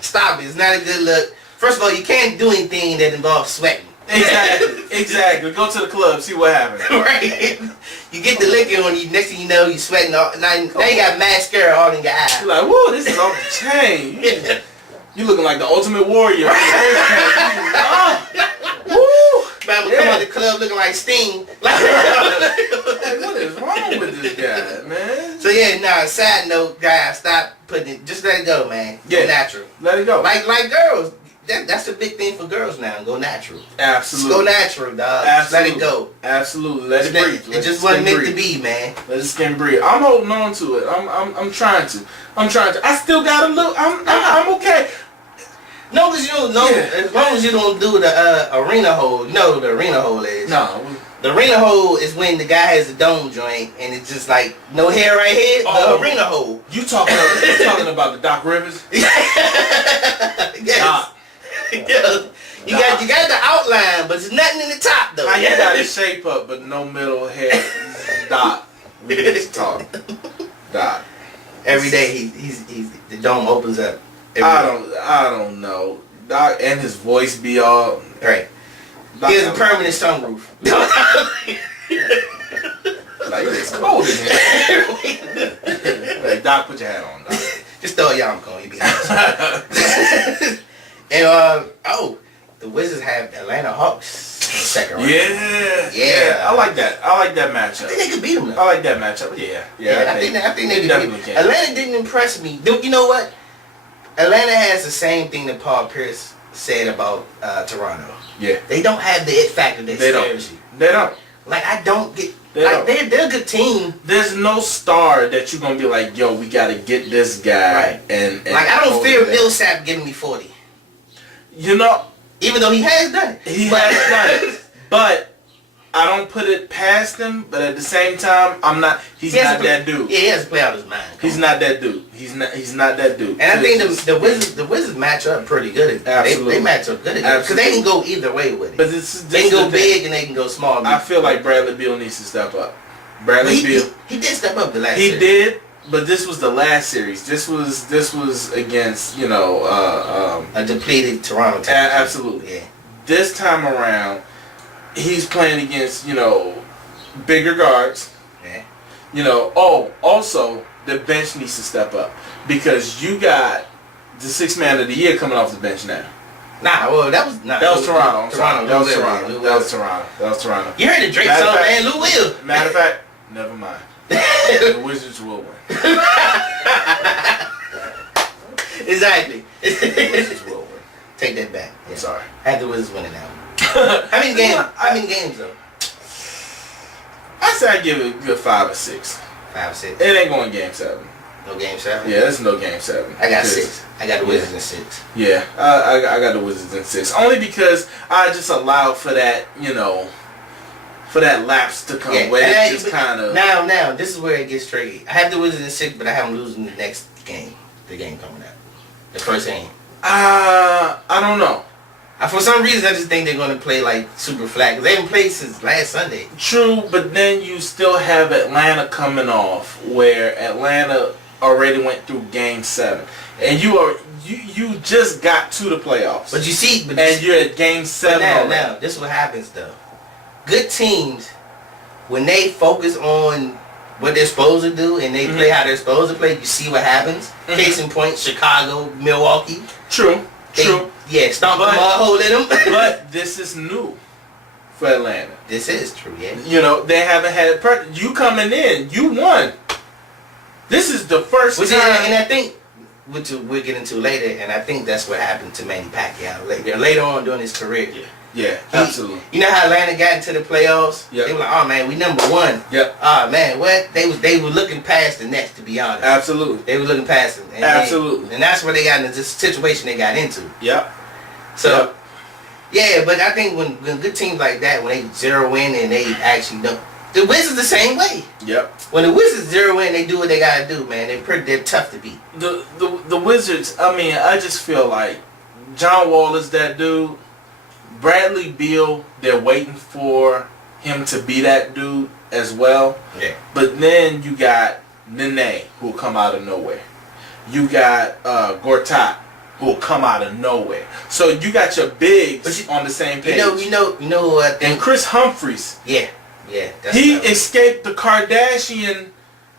stop it. It's not a good look. First of all, you can't do anything that involves sweating. Exactly. Go to the club, see what happens. Right. You get the liquor on you. Next thing you know, you sweating. Now you got mascara all in your eyes. You're like, whoa, this is off the chain. You looking like the Ultimate Warrior. Woo! Man, we come out the club looking like Sting. Like, what is wrong with this guy, man? So yeah, side note, guys, stop putting it. Just let it go, man. Go natural. Let it go. Like girls. That's the big thing for girls now. Go natural. Absolutely. Just go natural, dog. Absolutely. Let it go. Absolutely. Let it breathe. It just wasn't meant to be, man. Let it skin breathe. I'm holding on to it. I'm trying to. I still got a little. I'm okay. No, because you don't know. As long as you don't do the arena hole. You know what the arena hole is? No. The arena hole is when the guy has a dome joint and it's just like no hair right here. The arena hole. You talking about the Doc Rivers? Yes. Doc. Yeah. You got the outline, but there's nothing in the top though. How you got his shape up but no middle hair? Doc. We need to talk. Doc. Every day he's the dome opens up. I don't know. Doc and his voice be all right. Doc, he has a permanent sunroof. Like it's cold in here. Like, Doc, put your hat on, Doc. Just throw a yarmulke on. You be honest. And the Wizards have Atlanta Hawks second round. Yeah. I like that matchup. I think they could beat them though. I like that matchup. Yeah. I think they could definitely beat them. Atlanta didn't impress me. You know what? Atlanta has the same thing that Paul Pierce said about Toronto. Yeah. They don't have the it factor that scares you. They don't. Like I don't get. They're a good team. There's no star that you're gonna be like, yo, we gotta get this guy. Right. And like I don't fear Millsap giving me 40. You know, even though he has done it. He has done it. But I don't put it past him. But at the same time, he's not that dude. Yeah, he has to play out his mind. He's not that dude. He's not that dude. And I think the Wizards match up pretty good. Absolutely. They match up good because they can go either way with it. But they can go big and they can go small. I feel like Bradley Beal needs to step up. Bradley Beal. He did step up the last series. He did. But this was the last series. This was against a depleted Toronto team. Absolutely. Yeah. This time around, he's playing against bigger guards. Yeah. Also the bench needs to step up because you got the sixth man of the year coming off the bench now. That was Toronto. Toronto. That was Toronto. You heard the Drake song, man. Lou Will. Matter of fact, never mind. The Wizards will win. Exactly. The Wizards will win. Take that back. Yeah. I'm sorry. Had the Wizards winning now. How many games though? I say I give it a good 5 or 6. 5 or 6. It ain't going Game 7. No Game 7? Yeah, there's no Game 7. I got 6. I got the Wizards in 6. Yeah, I got the Wizards in 6. Only because I just allowed for that, for that lapse to come. Yeah, where it just kind of... Now, this is where it gets tricky. I have the Wizards in 6, but I have them losing the next game. The game coming up. The first game. I don't know. For some reason, I just think they're going to play like super flat. Because they haven't played since last Sunday. True, but then you still have Atlanta coming off, where Atlanta already went through Game 7. And you just got to the playoffs. But you see... and you're at Game 7 now, this is what happens, though. Good teams, when they focus on what they're supposed to do and they play how they're supposed to play, you see what happens. Case in point, Chicago, Milwaukee. True. Yeah, stomp them all, hold in them. But this is new for Atlanta. This is true, yeah. They haven't had you coming in. You won. This is the first time. And I think, which we'll get into later, and I think that's what happened to Manny Pacquiao later on during his career. Yeah, absolutely. You know how Atlanta got into the playoffs? Yeah. They were like, oh man, we number 1. Yep. Oh man, what? They were looking past the Nets, to be honest. Absolutely. They were looking past them. Absolutely. And that's where they got into this situation they got into. Yep. So, yeah, but I think when good teams like that, when they zero in and they actually don't. The Wizards the same way. Yep. When the Wizards zero in, they do what they gotta do, man. They're tough to beat. The Wizards, I just feel like John Wall is that dude. Bradley Beal, they're waiting for him to be that dude as well. Yeah. But then you got Nene, who will come out of nowhere. You got Gortat, who will come out of nowhere. So you got your bigs on the same page. You know who I think. And Chris Humphries. Yeah. He escaped the Kardashian.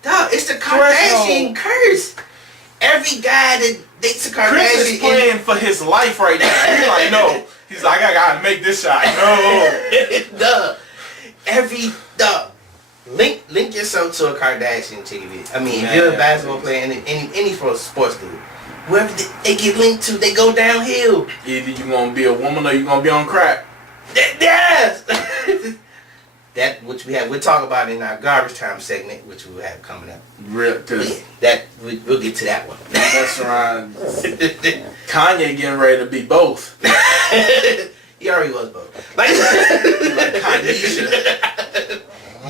Dog, it's the Kardashian curse. Every guy that dates a Kardashian. Chris is playing for his life right now. He's like, no, He's like, I gotta make this shot. No. Duh. Link yourself to a Kardashian TV. I mean, if you're a basketball player and any sports dude, wherever they get linked to, they go downhill. Either you gonna be a woman or you gonna be on crack. Yes. That which we'll talk about in our garbage time segment, which we'll have coming up. We'll We'll get to that one. That's right. Kanye getting ready to be both. He already was both. Like Kanye.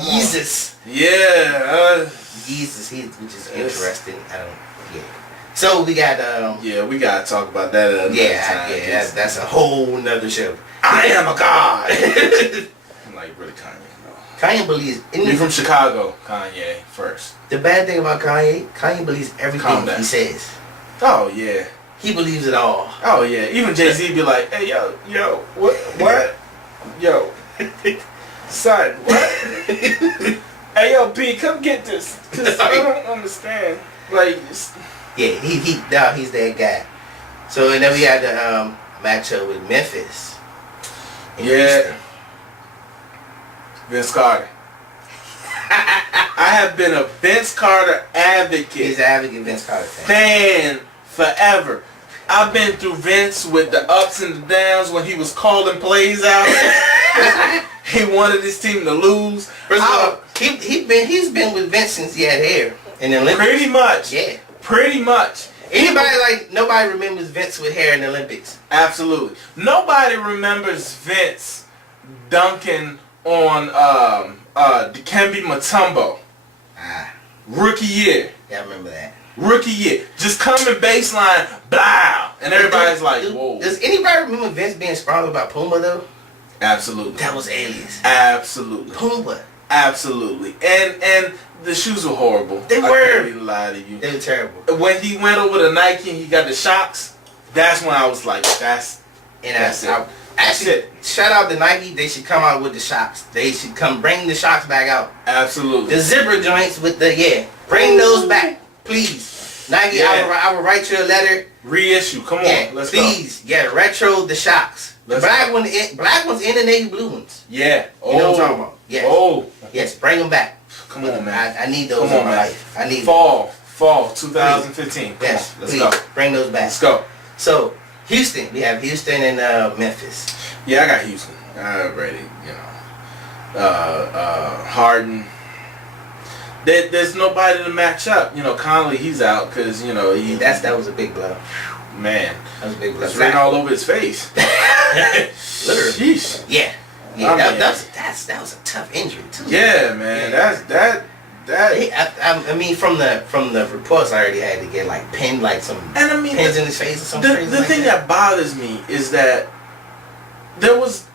Jesus. Yeah. Jesus, which is interesting. Yeah. So we got we gotta talk about that another time. That's a whole nother show. I am a god. I'm like, really, Kanye? No. Kanye believes. You from Chicago, Kanye first. The bad thing about Kanye believes everything he says. Oh yeah. He believes it all. Oh yeah. Even Jay-Z be like, hey yo, what? Yo, son, what? Hey yo, B, come get this. Cause I don't understand. Like, yeah, he's that guy. So and then we had the matchup with Memphis. Yeah. Vince Carter. I have been a Vince Carter advocate. He's an advocate Vince Carter fan forever. I've been through Vince with the ups and the downs when he was calling plays out. He wanted his team to lose. First of all, he's been with Vince since he had hair in the Olympics. Pretty much. Yeah. Pretty much. Nobody remembers Vince with hair in the Olympics. Absolutely. Nobody remembers Vince dunking on Dikembe Mutombo. Rookie year. Yeah, I remember that. Rookie year. Just coming baseline, blah. And everybody's like, whoa. Does anybody remember Vince being sprawled by Puma though? Absolutely. That was alias. Absolutely. Puma. Absolutely. And the shoes were horrible. They were. I can't even lie to you. They were terrible. When he went over to Nike and he got the shocks, that's when I was like, that's it. Actually, shout out to Nike. They should come out with the shocks. They should bring the shocks back out. Absolutely. The zipper joints with bring those back, please. Nike, I will write you a letter. Reissue. Come on, let's please. Go. Yeah, retro the shocks. The black ones in the navy blue ones. Yeah. You know what I'm talking about? Yes. Oh. Yes, bring them back. Come on, man. I need those in my life. I need fall 2015. Yes, let's please. go. Bring those back. Let's go. So Houston, we have Houston and Memphis. Yeah, I got Houston. Already, Harden. There's nobody to match up. Conley, he's out because that was a big blow. Man, that was a big blow. It's written all over his face. Literally. Sheesh. Yeah. That was a tough injury too. Yeah, man. Yeah. I mean, from the reports, I already had to get pinned some pins in his face or something. The thing that bothers me is that there was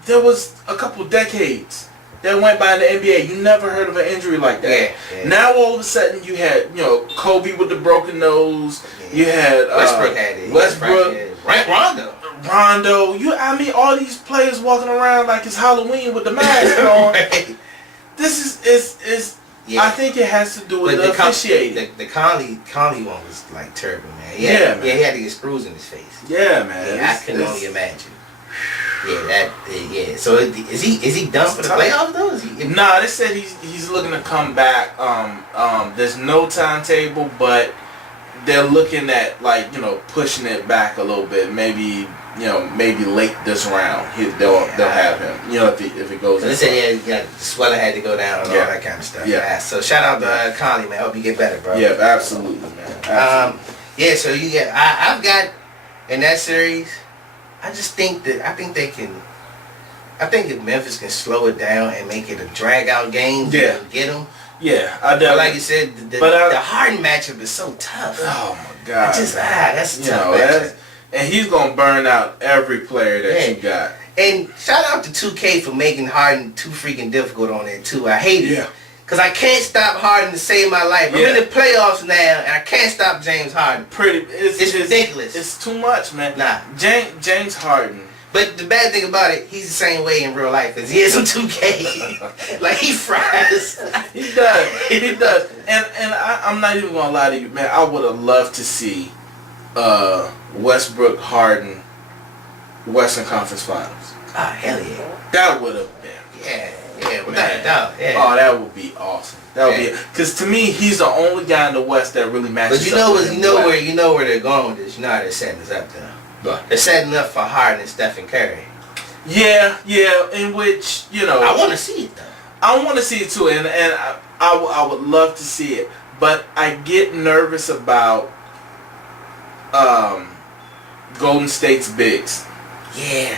a couple decades that went by in the NBA. You never heard of an injury like that. Yeah. Now all of a sudden you had Kobe with the broken nose. Yeah. You had Westbrook had it. Right, Rondo. All these players walking around like it's Halloween with the mask on. Right. This is yeah. I think it has to do with the officiating. The Conley one was terrible, man. He had to get screws in his face. Yeah, man. Yeah, I can only imagine. Yeah, So is he done for the playoffs though? Nah, they said he's looking to come back. There's no timetable, but they're looking at pushing it back a little bit. Maybe late this round they'll have him. If it goes. So they said the swelling had to go down and all that kind of stuff. Yeah. So shout out to Conley, man. Hope you get better, bro. Yeah, absolutely, man. Absolutely. So you get. I've got in that series. I think if Memphis can slow it down and make it a drag out game, get them. Yeah, but like you said, the Harden matchup is so tough. Oh my God! That's a tough matchup. And he's gonna burn out every player that you got. And shout out to 2K for making Harden too freaking difficult on it too. I hate it. Cause I can't stop Harden to save my life. I'm in the playoffs now, and I can't stop James Harden. It's ridiculous. It's too much, man. Nah, James Harden. But the bad thing about it, he's the same way in real life as he is on 2K. He fries. He does. And I'm not even gonna lie to you, man. I would have loved to see Westbrook, Harden, Western Conference Finals. Ah, hell yeah. That would have been. Yeah, without a doubt. Yeah. Oh, that would be awesome. That would be, because to me, he's the only guy in the West that really matches. But you know where they're going with this. You know how they're setting this up though. What? They're setting up for Harden and Stephen Curry. Yeah, in which, I want to see it though. I want to see it too, and I would love to see it, but I get nervous about Golden State's bigs. Yeah.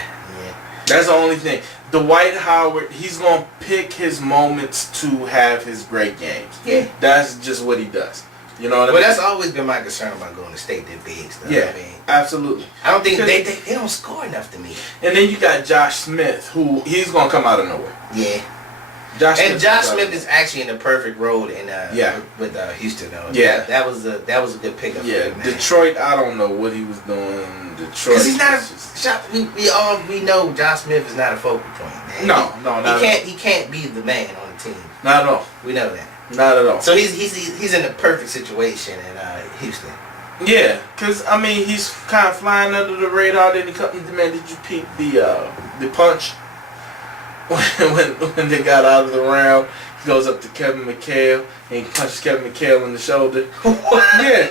That's the only thing. Dwight Howard, he's going to pick his moments to have his great games. Yeah. That's just what he does. You know what I mean? Well, that's always been my concern about Golden State, their bigs. Yeah, I mean, absolutely. I don't think they don't score enough to me. And then you got Josh Smith, who he's going to come out of nowhere. Yeah. Josh Smith is actually in the perfect role in with Houston though. Yeah, that was a good pickup. Yeah, for him, Detroit. I don't know what he was doing. Detroit. Because he's not. We know Josh Smith is not a focal point. Man. No, he can't be the man on the team. Not at all. We know that. Not at all. So he's in the perfect situation in Houston. Yeah, because I mean he's kind of flying under the radar. Then he comes. Man, did you peep the punch? When they got out of the round, he goes up to Kevin McHale and he punches Kevin McHale in the shoulder. Yeah.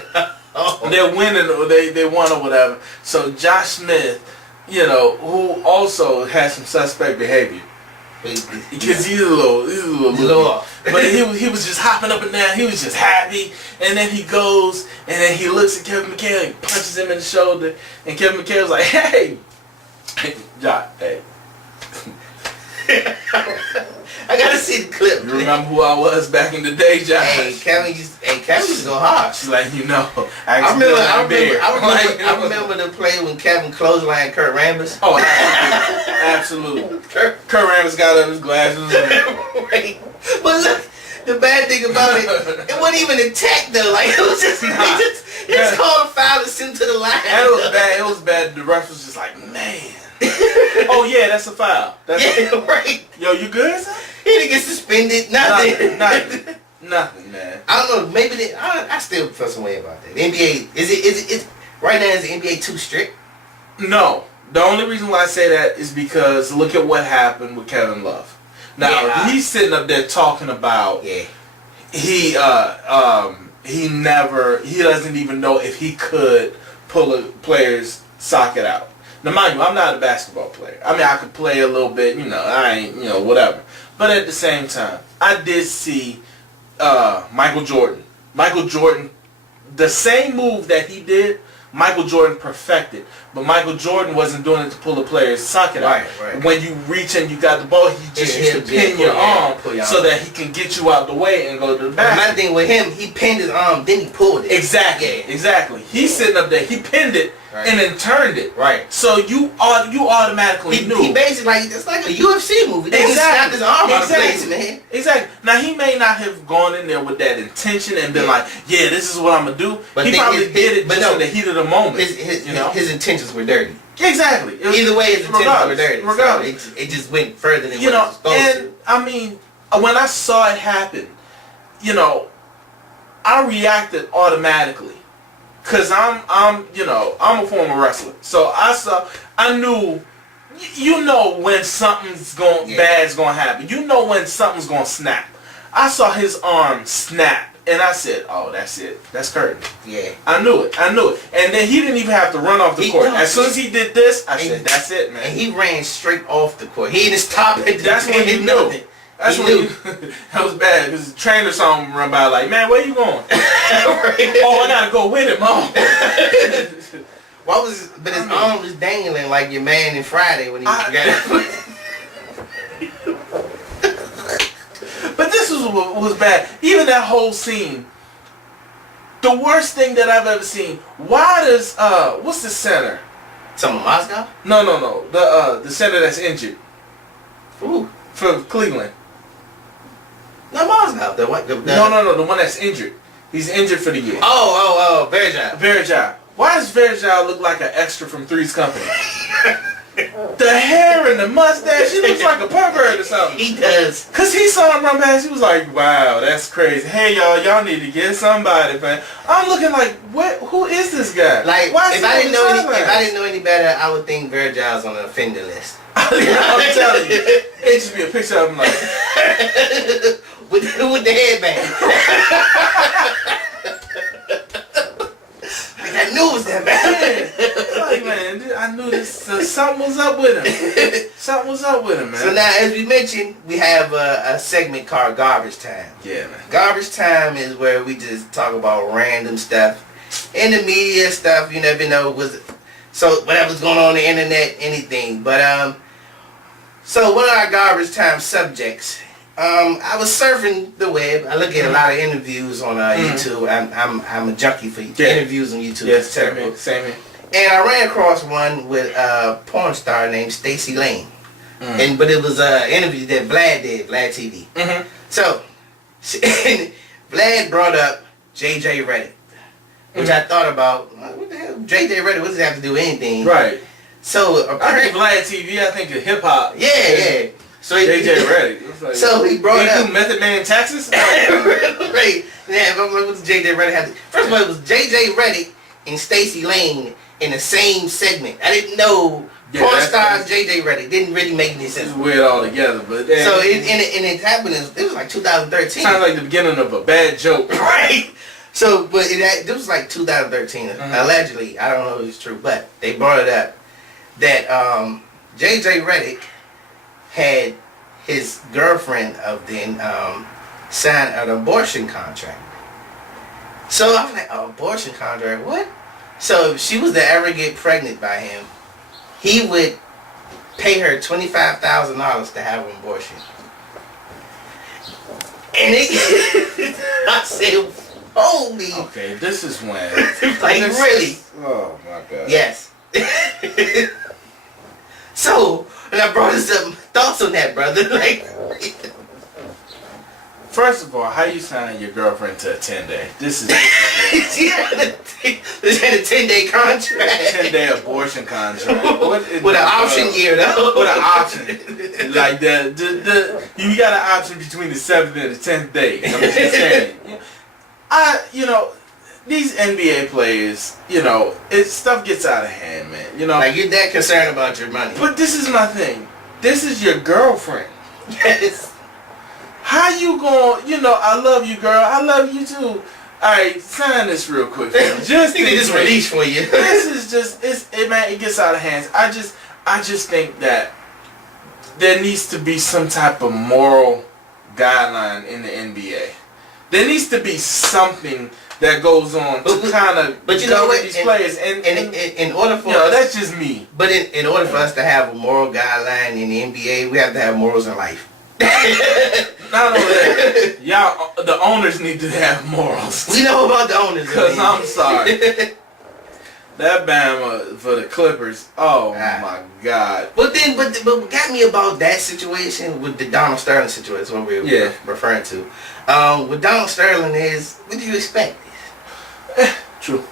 Oh. They're winning or they won or whatever. So Josh Smith, who also has some suspect behavior. Because he's a little off. But he was just hopping up and down. He was just happy. And then he goes and then he looks at Kevin McHale and punches him in the shoulder. And Kevin McHale's like, hey, Josh, hey. I gotta see the clip. You remember who I was back in the day, Josh? Hey, Kevin used to go hard. She's like, I remember the play when Kevin clotheslined Kurt Rambis. Oh, absolutely. Kurt Rambis got up his glasses. Right. But look, the bad thing about it wasn't even a tech though. Like it was just, he just called a foul and sent him to the line. And it was bad. It was bad. The ref was just like, man. Oh yeah, that's a foul. Right. Yo, you good, son? He didn't get suspended. Nothing, man. I don't know. Maybe I still feel some way about that. The NBA is it right now? Is the NBA too strict? No. The only reason why I say that is because look at what happened with Kevin Love. Now he's sitting up there talking about he doesn't even know if he could pull a player's socket out. Now, mind you, I'm not a basketball player. I mean, I could play a little bit, I ain't, whatever. But at the same time, I did see Michael Jordan. Michael Jordan, the same move that he did, Michael Jordan perfected. But Michael Jordan wasn't doing it to pull the player's socket out. Right. When you reach and you got the ball, he just used to pin your arm so that he can get you out the way and go to the basket. My thing with him, he pinned his arm, then he pulled it. Exactly. He's sitting up there, he pinned it. Right. And then turned it. Right. So you automatically knew. He basically it's like a UFC movie. They just snapped his arm out of place, man. Exactly. Now he may not have gone in there with that intention and been like, yeah, this is what I'm gonna do. But he probably did it just in the heat of the moment. His intentions were dirty. Exactly. Either way, his intentions were dirty. Regardless. So it just went further than what it was supposed to. And I mean, when I saw it happen, I reacted automatically. Cause I'm a former wrestler, so I knew, when something's bad's gonna happen. When something's gonna snap. I saw his arm snap, and I said, "Oh, that's it. That's curtain." Yeah. I knew it, and then he didn't even have to run off the court. As soon as he did this, I said, "That's it, man." And he ran straight off the court. He didn't stop it. That's when he knew. That's when that was bad because the trainer saw him run by like, man, where you going? Oh, I gotta go with him, But his arm was dangling like your man in Friday when he got it. But this was bad. Even that whole scene. The worst thing that I've ever seen. Why does what's the center? Someone Moscow? No. The center that's injured. Ooh. For Cleveland. Not Moscow. The one that's injured. He's injured for the year. Oh, Verjao. Why does Verjao look like an extra from Three's Company? The hair and the mustache, he looks like a pervert or something. He does. Cause he saw him run past, he was like, wow, that's crazy. Hey y'all need to get somebody, man. I'm looking like, what? Who is this guy? Like, if I didn't know any better, I would think Virgil's on the offender list. I'm telling you, it should be a picture of him like with the headband. I knew it was that man. Like, man, I knew this. Something was up with him. Something was up with him, man. So now, as we mentioned, we have a segment called Garbage Time. Yeah, man. Garbage Time is where we just talk about random stuff in the media, stuff you never know whatever's going on the internet, anything. But so one of our Garbage Time subjects. I was surfing the web. I look at a lot of interviews on YouTube. I'm a junkie for interviews on YouTube. Yes, same here. And I ran across one with a porn star named Stacey Lane. But it was an interview that Vlad did, Vlad TV. So Vlad brought up JJ Reddick, which I thought about. What the hell, JJ Reddick? What does it have to do with anything? Right. So I think Vlad TV. I think of hip hop. Yeah. So JJ Reddick. Like, so he brought up Method Man in Texas. Right. Yeah, but what does JJ Reddick have to? First of all, it was JJ Reddick and Stacey Lane in the same segment. I didn't know porn stars JJ Reddick didn't really make any sense. It's weird all together, but so it happened. It was like 2013. Sounds like the beginning of a bad joke. Right. So, but it was like 2013. Allegedly, I don't know if it's true, but they brought it up that JJ Reddick had his girlfriend of then signed an abortion contract. So I was like, abortion contract? What? So if she was to ever get pregnant by him, he would pay her $25,000 to have an abortion. And I said, holy. Okay, this is when. Like, really? Oh my God. Yes. So, and I brought us some thoughts on that, brother. Like, first of all, how you sign your girlfriend to a 10-day? This is she had a 10-day contract. 10-day abortion contract. With an option year, though. With an option. Like you got an option between the 7th and the 10th day. I'm just saying. These NBA players, stuff gets out of hand, man. Like, you're that concerned about your money. But this is my thing. This is your girlfriend. Yes. How you going, I love you, girl. I love you too. Alright, sign this real quick. Just think this release for you. This is just, it gets out of hands. I just think that there needs to be some type of moral guideline in the NBA. There needs to be something that goes on to kind of cover these players. And in order for that's just me. But in order for us to have a moral guideline in the NBA, we have to have morals in life. Not only that, y'all, the owners need to have morals. We know about the owners. Because I'm sorry. That Bama for the Clippers, my God. But what got me about that situation with the Donald Sterling situation, what we were referring to. With Donald Sterling is, what do you expect? True.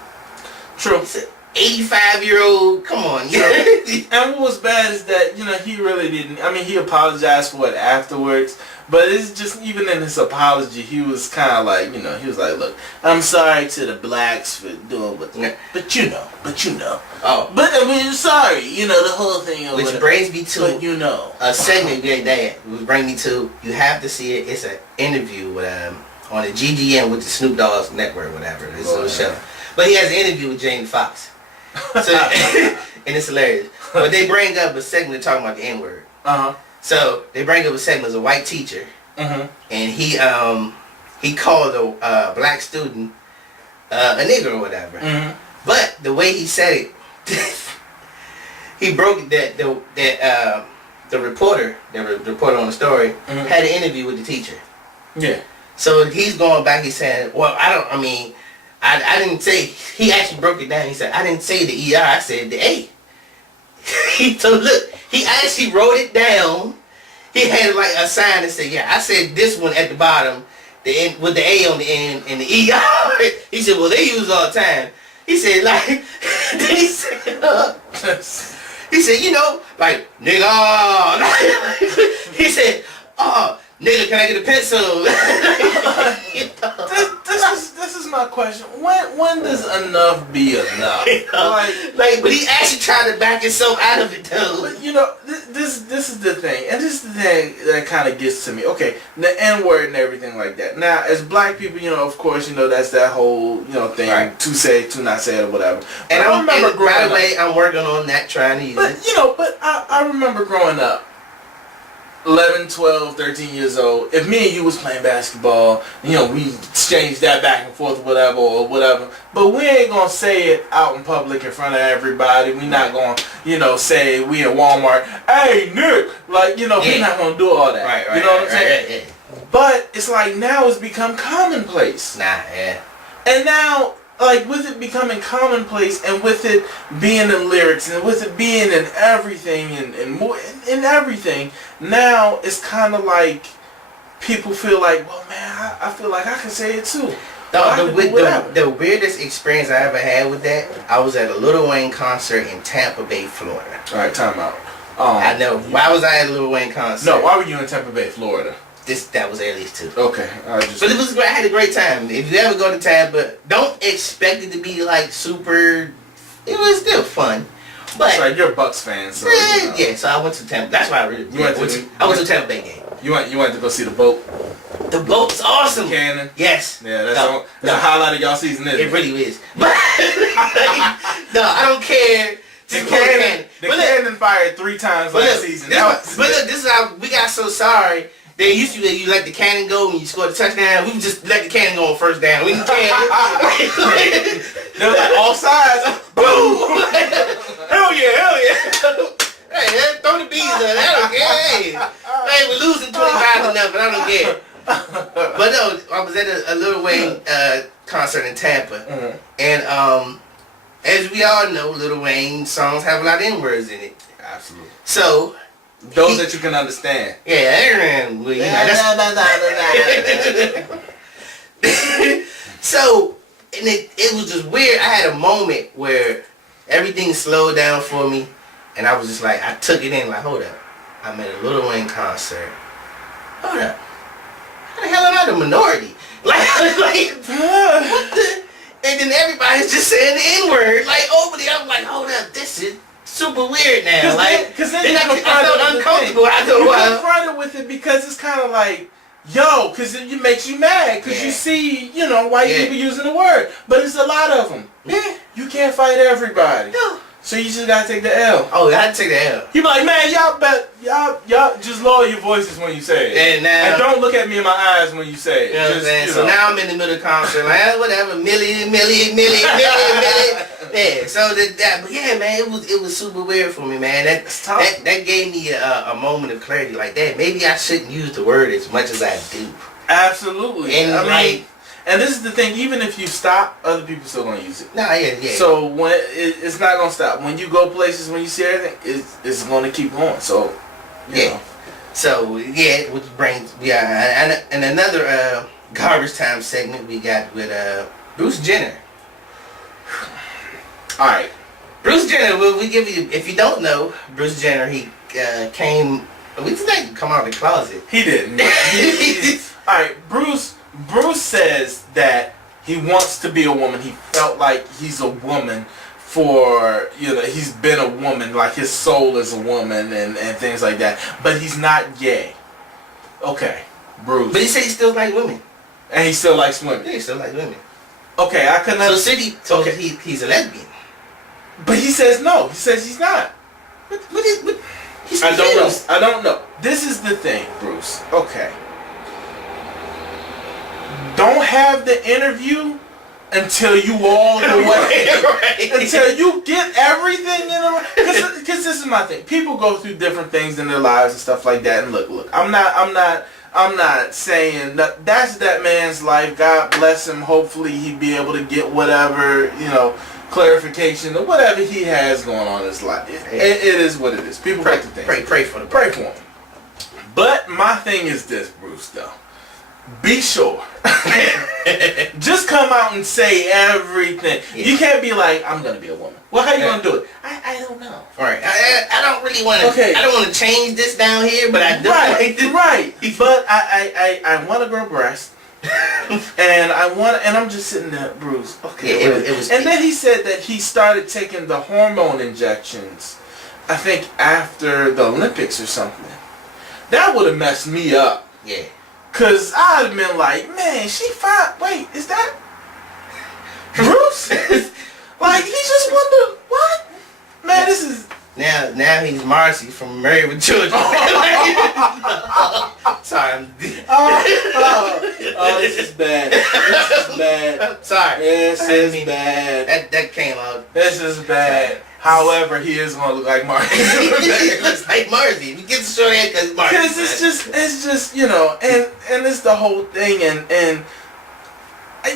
It's an 85-year-old, come on. And what was bad is that, he really didn't, he apologized for it afterwards, but it's just, even in his apology, he was kind of like, he was like, look, I'm sorry to the blacks for doing what, but you know. Oh. But, sorry, the whole thing. Which brings me to a segment that would bring me to, you have to see it, it's an interview with, on the GGN with the Snoop Dogg's network, whatever, this little show. But he has an interview with Jamie Foxx. So, and it's hilarious. But they bring up a segment talking about the N-word. So they bring up a segment as a white teacher, and he called a black student a nigger or whatever. But the way he said it, he broke that the reporter on the story had an interview with the teacher. Yeah. So he's going back. He's saying, well, I didn't say, he actually broke it down. He said, I didn't say the ER, I said the A. So look, he actually wrote it down. He had like a sign that said, yeah, I said this one at the bottom, the end, with the A on the end and the ER. He said, well, they use it all the time. He said, like, then he said, He said, you know, like, nigga. He said, oh, nigga, can I get a pencil? This is my question. When does enough be enough? But he actually tried to back himself out of it though. But you know, this is the thing, and this is the thing that kind of gets to me. Okay, the N word and everything like that. Now, as black people, you know, of course, you know that's that whole thing, right. To say, to not say, or whatever. But and I remember by the way, I'm working on that, trying to use it. But I remember growing up. 11, 12, 13 years old, if me and you was playing basketball, you know, we exchanged that back and forth or whatever, but we ain't gonna say it out in public in front of everybody. We not gonna, say we in Walmart, hey, Nick, we're not gonna do all that. Right, you know what I'm saying? Yeah. But it's like now it's become commonplace. And now, like, with it becoming commonplace and with it being in lyrics and with it being in everything and more in everything, now it's kind of like people feel like, well, man, I feel like I can say it too. The weirdest experience I ever had with that, I was at a Lil Wayne concert in Tampa Bay, Florida. All right, time out. I know. Why was I at a Lil Wayne concert? No, why were you in Tampa Bay, Florida? That was alias too. Okay, but it was great. I had a great time. If you ever go to Tampa, don't expect it to be like super. It was still fun, but it's like you're a Bucks fan, so yeah. So I went to Tampa. That's why I really went to Tampa Bay game. You went to go see the boat. The boat's awesome. Cannon. Yes. Yeah, that's the highlight of y'all season, isn't it? It really is. But no, I don't care. The cannon fired 3 times last season. But look, this is how we got so sorry. They used to you let the cannon go when you scored a touchdown. We just let the cannon go on first down. We didn't care. They were like all sides. Boom! Hell yeah! Hey, throw the bees on. I don't care. Hey, we're losing 25 to nothing. I don't care. But no, I was at a Lil Wayne concert in Tampa, and as we all know, Lil Wayne songs have a lot of N-words in it. Absolutely. So. Those that you can understand. Yeah, so, and it was just weird. I had a moment where everything slowed down for me, and I was just like, I took it in, like, hold up. I'm at a Lil Wayne concert. Hold up. How the hell am I the minority? Like, what the? And then everybody's just saying the N-word. Like, over there, I'm like, hold up, this is super weird now. Because then I felt uncomfortable after a while. You confronted with it because it's kind of like, because it makes you mad because you see, white people using the word. But it's a lot of them. Yeah. You can't fight everybody. No. So you just gotta take the L. Oh, I had to take the L. You be like, man, y'all just lower your voices when you say it. And don't look at me in my eyes when you say it. You know what I'm saying? So now I'm in the middle of the concert, like, whatever, Millie. Yeah, so but yeah, man, it was super weird for me, man. That gave me a moment of clarity, like that. Maybe I shouldn't use the word as much as I do. Absolutely. And I mean, and this is the thing, even if you stop, other people still gonna use it. Nah, yeah. So when it's not gonna stop. When you go places, when you see everything, it's gonna keep going. So you know. So which brings and another garbage time segment we got with Bruce Jenner. All right, Bruce Jenner. We give you, if you don't know, Bruce Jenner. He came. We just didn't come out of the closet. He didn't. All right, Bruce says that he wants to be a woman. He felt like he's a woman for, he's been a woman, like his soul is a woman and things like that. But he's not gay. Okay, Bruce. But he said he still likes women. And he still likes women. Yeah, he still likes women. Okay, I couldn't understand. So he's a lesbian. But he says no. He says he's not. I don't know. This is the thing, Bruce. Okay. Don't have the interview until you all the way. Right. Until you get everything in a... Because this is my thing. People go through different things in their lives and stuff like that. And look. I'm not saying that's that man's life. God bless him. Hopefully he'd be able to get whatever, clarification or whatever he has going on in his life. It is what it is. People pray for him. But my thing is this, Bruce, though. Be sure. Just come out and say everything. Yeah. You can't be like, I'm going to be a woman. Well, how you going to do it? I don't know. Right. I don't really want to. Okay. I don't want to change this down here, but I do like this. Right. But I want to grow breasts. And I'm just sitting there, Bruce. Okay. Yeah, it was. And then he said that he started taking the hormone injections, I think after the Olympics or something. That would have messed me up. Yeah. Cause I'd have been like, man, she fine. Wait, is that Bruce? Like, he just wondered, what? Man, this is... Now he's Marcy from Married with Children. Sorry. Oh, this is bad. This is bad. Sorry. This is bad. That came out. This is bad. However, he is going to look like Marcy. He looks like Marcy. He gets a short hair because Marcy. Because it's just, you know, and it's the whole thing, and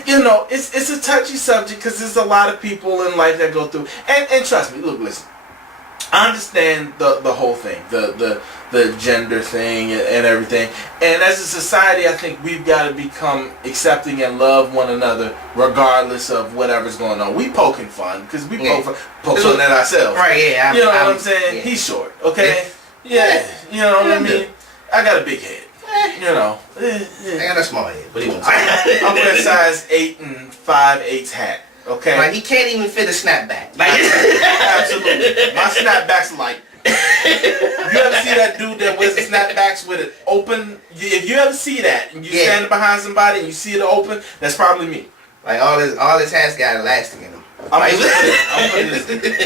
you know, it's a touchy subject because there's a lot of people in life that go through, and trust me, look, listen, I understand the whole thing, the gender thing and everything, and as a society, I think we've got to become accepting and love one another regardless of whatever's going on. We poking fun because we poke fun at ourselves, right? Yeah, you know what I'm saying? Yeah. He's short, okay? Yeah, you know what I mean. I got a big head. You know, I got a small head. What do you want? I'm wearing size 8 and 5/8 hat. Okay, like he can't even fit a snapback. Like absolutely, my snapbacks are like. You ever see that dude that wears the snapbacks with it open? If you ever see that and you standing behind somebody and you see it open, that's probably me. Like all his hats got elastic in them. I don't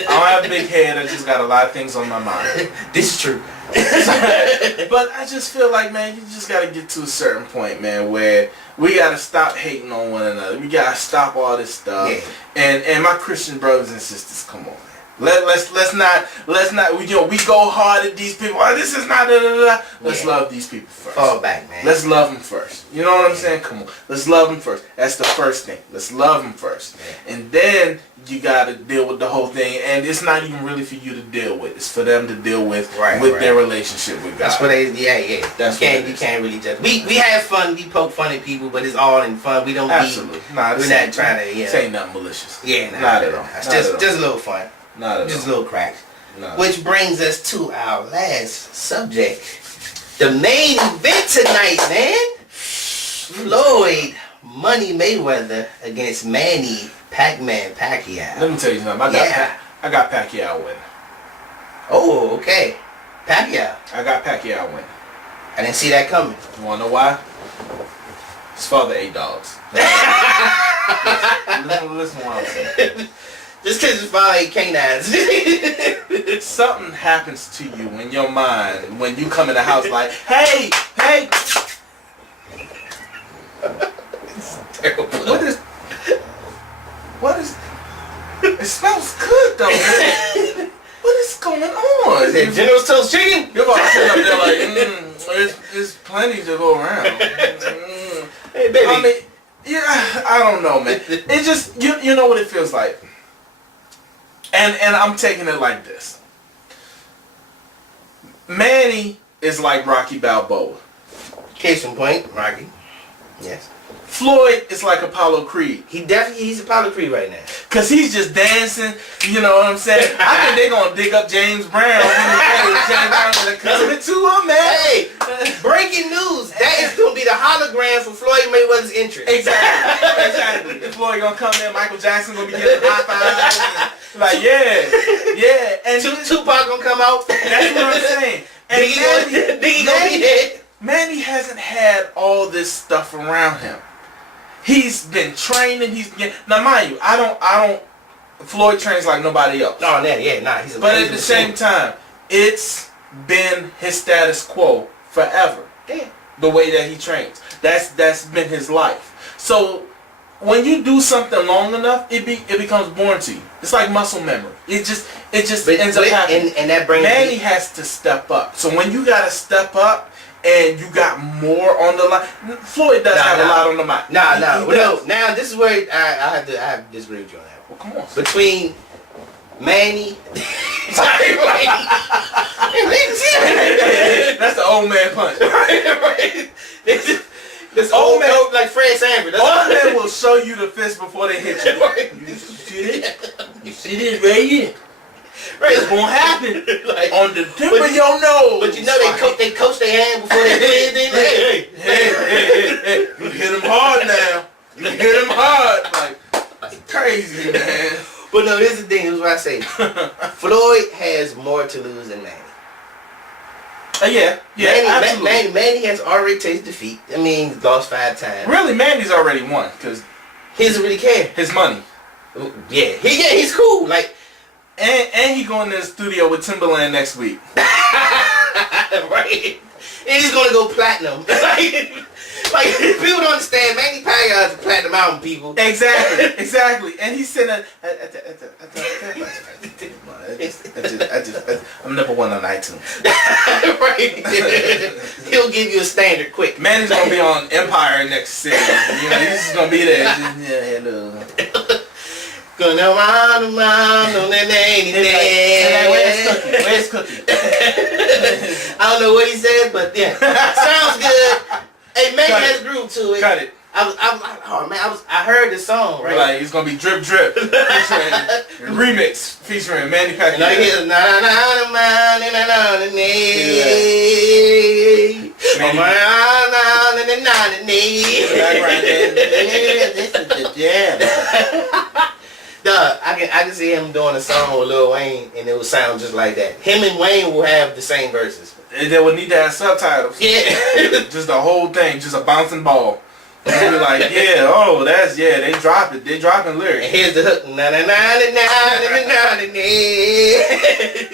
have a big head. I just got a lot of things on my mind. This is true. But I just feel like, man, you just got to get to a certain point, man, where we got to stop hating on one another. We got to stop all this stuff. Yeah. And my Christian brothers and sisters, come on, man. Let's not we go hard at these people. Oh, this is not da, da, da. Let's love these people first. Fall back, man. Let's love them first. You know what I'm saying? Come on. Let's love them first. That's the first thing. Let's love them first. Yeah. And then you got to deal with the whole thing. And it's not even really for you to deal with. It's for them to deal with their relationship with God. That's what they That's you can't really judge. We have fun. We poke fun at people, but it's all in fun. We don't absolutely. We're not trying to say nothing malicious. Yeah, not at all. It's just a little fun. Not at just all. a little crack. Which brings us to our last subject. The main event tonight, man. Floyd Money Mayweather against Manny Pac-Man Pacquiao. Let me tell you something. I got Pacquiao winning. Oh, okay. Pacquiao. I got Pacquiao winning. I didn't see that coming. You wanna know why? It's for the $8. Listen to what I'm saying. Just because it's father ain't canines. Something happens to you in your mind when you come in the house like, hey. It's terrible. What is, it smells good though, man. What is going on? Is it General Tso's chicken? You're about to sit up there like, there's plenty to go around. Hey, baby. I mean, yeah, I don't know, man. It just, you know what it feels like. And I'm taking it like this. Manny is like Rocky Balboa. Case in point, Rocky. Yes. Floyd is like Apollo Creed. He's Apollo Creed right now. Cause he's just dancing, you know what I'm saying? I think they're gonna dig up James Brown. James Brown gonna come to him, man. Hey, breaking news. That is gonna be the hologram for Floyd Mayweather's entrance. Exactly. Floyd gonna come in, Michael Jackson gonna be getting high fives. Like, yeah. And Tupac gonna come out. That's what I'm saying. And Biggie gonna be there. Manny hasn't had all this stuff around him. He's been training. Now, mind you, I don't. Floyd trains like nobody else. Oh, yeah. He's but at the same time, it's been his status quo forever. Yeah. The way that he trains, that's been his life. So when you do something long enough, it becomes boring to you. It's like muscle memory. It just ends up happening. And that brings Manny has to step up. So when you gotta step up. And you got more on the line. Floyd does have a lot on the mind. No. Now this is where I have to disagree with you on that. Well, come on. Between Manny, that's the old man punch. Right. This old man like Fred Sanford. Old men will show you the fist before they hit you. You see this? You see this right here? Right. It's gonna happen. Like, on the tip of your nose. But you know they coach their hand before they play it. Hey. You hit him hard now. You hit him hard. Like, that's crazy, man. But no, here's the thing. Here's what I say. Floyd has more to lose than Manny. Yeah, Manny has already tasted defeat. I mean, he's lost 5 times. Really, Manny's already won because he doesn't really care. His money. Yeah, he's cool. Like, and he going to the studio with Timberland next week. Right. And he's gonna go platinum. Like people don't understand. Manny Pacquiao is a platinum album, people. Exactly. And he's sitting at I'm number 1 on iTunes. Right. He'll give you a standard quick. Manny's gonna be on Empire next season. You know, he's just gonna be there. Just, hello. Gonna round on that Where's Cookie? I don't know what he said, but yeah, sounds good. Hey, Manny has groove to it. Cut it. I heard the song, right? Like, it's gonna be Drip Drip featuring remix featuring Manny Pacquiao. And I hear this is the jam. I can see him doing a song with Lil Wayne, and it would sound just like that. Him and Wayne will have the same verses. And they would need to have subtitles. Yeah. Just the whole thing, just a bouncing ball. And they'd be like, they drop it. They dropping lyrics. And here's the hook. Na na na na na na na.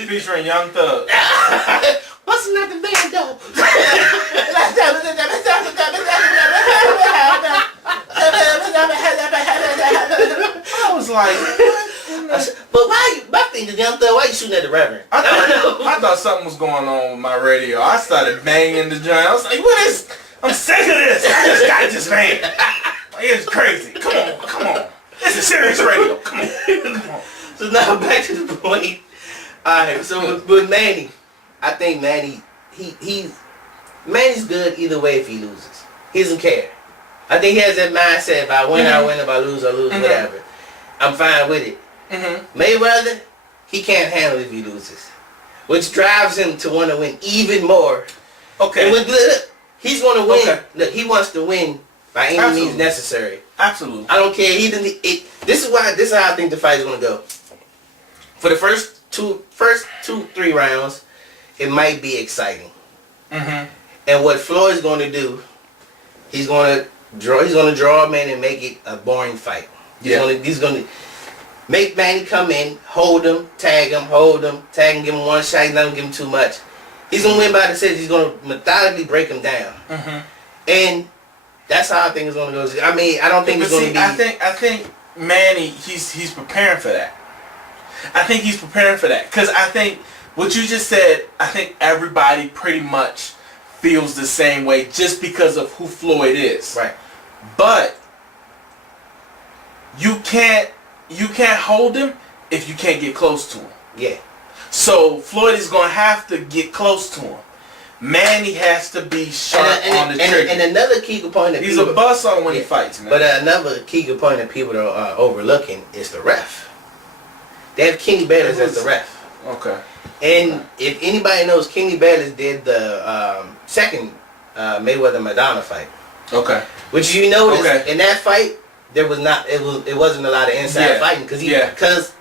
Featuring Young Thug. What's not the band though? I was like, but why? My thing is, Young Thug, why you shooting at the Reverend? I thought something was going on with my radio. I started banging the joint. I was like, what is? I'm sick of this. I just got this man. It's crazy. Come on. This is serious radio. Come on. So now back to the point. Alright, so with Manny, I think Manny's good either way if he loses. He doesn't care. I think he has that mindset, if I win, I win, if I lose, whatever. I'm fine with it. Mayweather, he can't handle it if he loses. Which drives him to want to win even more. Okay. And he's going to win. Okay. Look, he wants to win by any means necessary. Absolutely. I don't care. This is how I think the fight is going to go. For the first two, 3 rounds, it might be exciting. And what Floyd's going to do, he's going to draw a man and make it a boring fight. He's going to make Manny come in, hold him, tag him, give him one shot, not give him too much. He's going to win by decision. He's going to methodically break him down. And that's how I think it's going to go. I mean, I don't think it's going to be... I think Manny, he's preparing for that. I think he's preparing for that. Because I think what you just said, I think everybody pretty much feels the same way just because of who Floyd is. Right. But you can't hold him if you can't get close to him. Yeah. So Floyd is going to have to get close to him. Manny has to be sharp on the trigger. And another key component... He's a bust on when he fights, man. But another key component people are overlooking is the ref. They have Kenny Bayless as the ref. Okay. And if anybody knows, Kenny Bayless did the second Mayweather-Madonna fight. Okay. Which you noticed in that fight, there was not it wasn't a lot of inside fighting because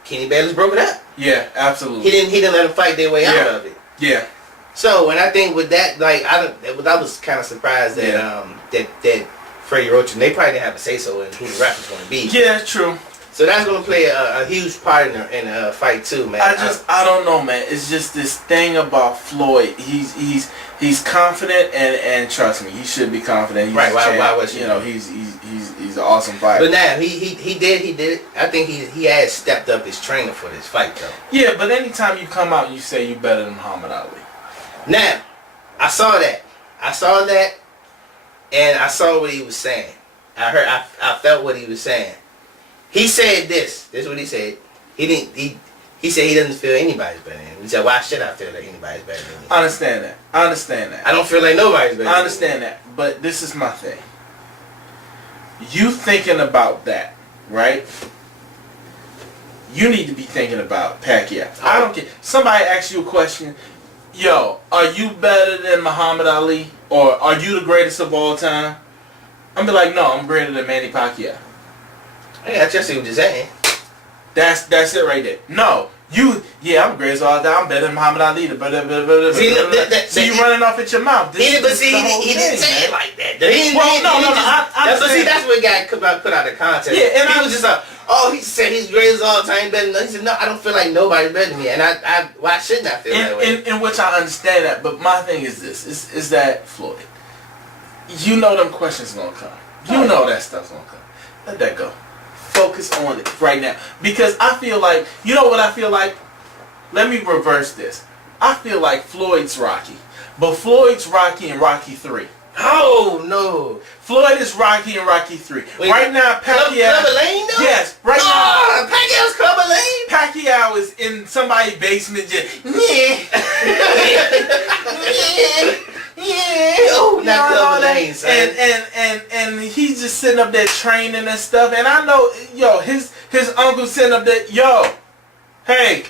Kenny Bayless broke it up. Yeah, absolutely. He didn't let them fight their way out of it. Yeah. So, and I think with that, like I was kind of surprised that that Freddie Roach, and they probably didn't have a say so in who the ref was going to be. Yeah, true. So that's going to play a huge part in a fight too, man. I don't know, man. It's just this thing about Floyd. He's confident and trust me, he should be confident. He's right? Why was he? You know, he's an awesome fighter. But now he did it. I think he has stepped up his training for this fight though. Yeah, but anytime you come out and you say you're better than Muhammad Ali. Now, I saw that, and I saw what he was saying. I felt what he was saying. He said this. This is what he said. He said he doesn't feel anybody's better than him. He said, why should I feel like anybody's better than me? I understand that. I don't feel like nobody's better. I understand that. But this is my thing. You thinking about that, right? you need to be thinking about Pacquiao. I don't care. Somebody asks you a question, yo, are you better than Muhammad Ali? Or are you the greatest of all time? I'm be like, no, I'm greater than Manny Pacquiao. Yeah, I just see what you're saying. That's it right there. No, I'm the greatest of all time. I'm better than Muhammad Ali. So you running off at your mouth. He didn't say it like that. That's what got put out of context. Yeah, and he was just like, oh, he said he's greatest of all time, better than. He said, no, I don't feel like nobody's better than me, and why shouldn't I feel that way? In which I understand that, but my thing is this: is that Floyd? You know them questions gonna come. You know that stuff's gonna come. Let that go. Focus on it right now. Because I feel like, you know what I feel like? Let me reverse this. I feel like Floyd's Rocky. But Floyd's Rocky in Rocky 3. Oh, no. Floyd is Rocky in Rocky 3. Wait, right now, Pacquiao... Clubber Lane, though? Yes. Right now... Pacquiao's Clubber Lane? Pacquiao is in somebody's basement just... Oh, not Clubber Lane, son. And he's just sitting up there training and stuff. And I know, yo, his uncle sitting up there, yo, hey,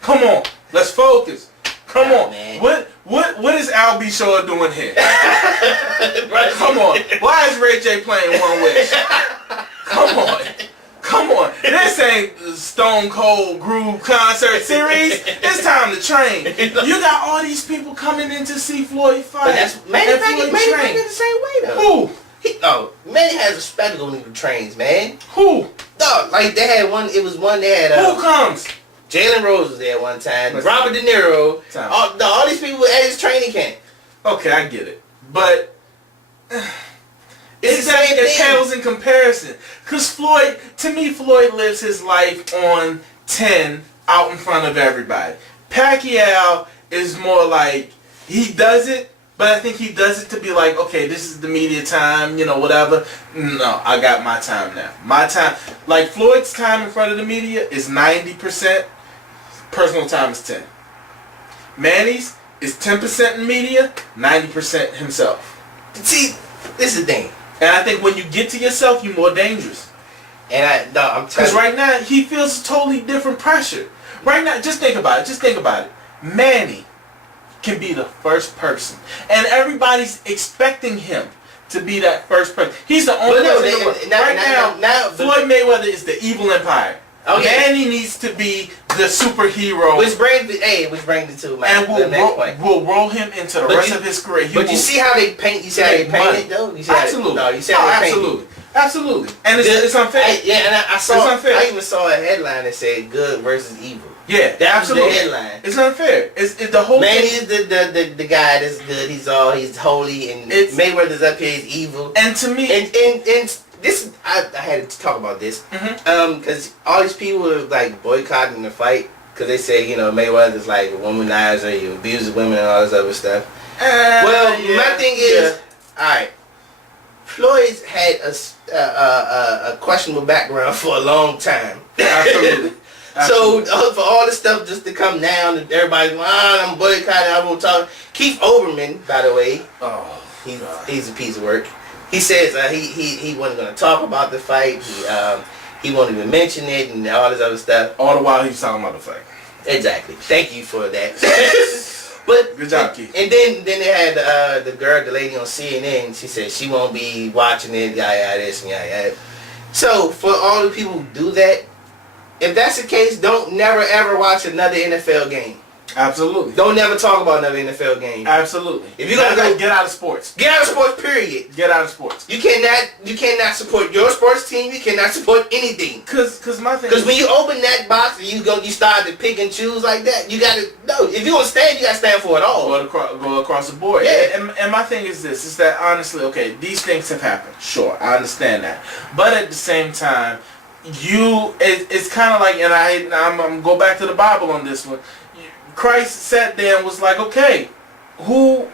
come on, let's focus. Come on. Man. What is Al B. Shaw doing here? Come on. Why is Ray J playing One Wish? Come on. Come on. This ain't Stone Cold Groove concert series. It's time to train. You got all these people coming in to see Floyd fight. But that's Manny the same way though. Who? Manny has a spectacle when he trains, man. Who? No, like they had one. It was one they had. Who comes? Jalen Rose was there one time. Robert De Niro. All these people at his training camp. Okay, I get it, but. It's that it pales in comparison. Because Floyd, to me, Floyd lives his life on 10 out in front of everybody. Pacquiao is more like, he does it, but I think he does it to be like, okay, this is the media time, you know, whatever. No, I got my time now. My time, like Floyd's time in front of the media is 90%, personal time is 10. Manny's is 10% in media, 90% himself. See, this is the thing. And I think when you get to yourself, you're more dangerous. And I'm telling you. Because right now, he feels totally different pressure. Right now, just think about it. Manny can be the first person. And everybody's expecting him to be that first person. He's the only person. Right now, Floyd Mayweather is the evil empire. Okay. Manny needs to be the superhero. Which brings it to my next point. We'll roll him into the rest of his career. You see how they paint? You see how they paint it though? Absolutely. Absolutely. And it's unfair. I even saw a headline that said "Good versus Evil." Yeah, that was the headline. It's unfair. It's the whole. Manny is the guy that's good. He's holy, and Mayweather's up here. He's evil. And to me, and this I had to talk about this because all these people are like boycotting the fight because they say Mayweather's like a womanizer, he abuses women and all this other stuff. My thing is, all right, Floyd's had a questionable background for a long time. Absolutely. So for all this stuff just to come down and everybody's going, I'm boycotting, I won't talk. Keith Olbermann, by the way, he's a piece of work. He says he wasn't going to talk about the fight. He won't even mention it and all this other stuff. All the while he's talking about the fight. Exactly. Thank you for that. But good job, Keith. And then they had the lady on CNN. She said she won't be watching it. This and yada. So for all the people who do that, if that's the case, don't never ever watch another NFL game. Absolutely. Don't never talk about another NFL game. Absolutely. If you're gonna go, get out of sports. Get out of sports. Period. Get out of sports. You cannot support your sports team. You cannot support anything. Cause my thing. Because when you open that box and you start to pick and choose like that, you gotta if you gonna stand, you gotta stand for it all. Go across the board. Yeah. And my thing is this: is that honestly, okay, these things have happened. Sure, I understand that. But at the same time, it's kind of like, and I'm gonna go back to the Bible on this one. Christ sat there and was like, okay, who's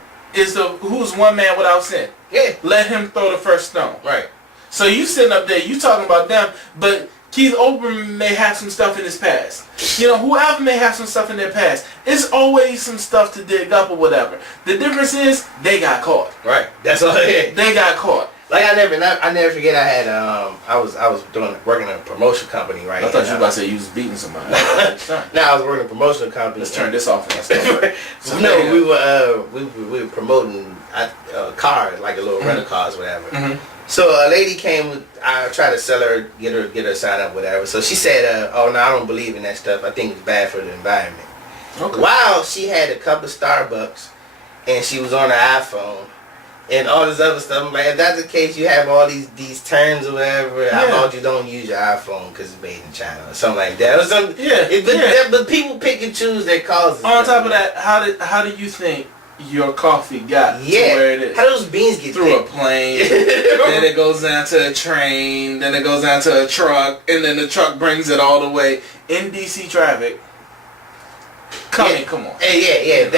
one man without sin? Yeah. Let him throw the first stone. Right. So you sitting up there, you talking about them, but Keith Olbermann may have some stuff in his past. Whoever may have some stuff in their past. It's always some stuff to dig up or whatever. The difference is they got caught. Right. That's all it is. They got caught. Like I never forget. I had I was working in a promotion company, right? I thought you were about to say you was beating somebody. No, I was working in a promotional company. Let's turn this off and let's go. No, we were promoting cars, like a little rental cars, whatever. Mm-hmm. So a lady came. I tried to sell her, get her signed up, whatever. So she said, "Oh no, I don't believe in that stuff. I think it's bad for the environment." Okay. While she had a cup of Starbucks, and she was on her iPhone. And all this other stuff. I'm like, if that's the case, you have all these terms or whatever. Yeah. How about you don't use your iPhone because it's made in China or something like that? Or something. Yeah. But people pick and choose their causes. On top of that, how do you think your coffee got to where it is? How those beans get through a plane, then it goes down to a train, then it goes down to a truck, and then the truck brings it all the way in DC traffic. Come on. Hey,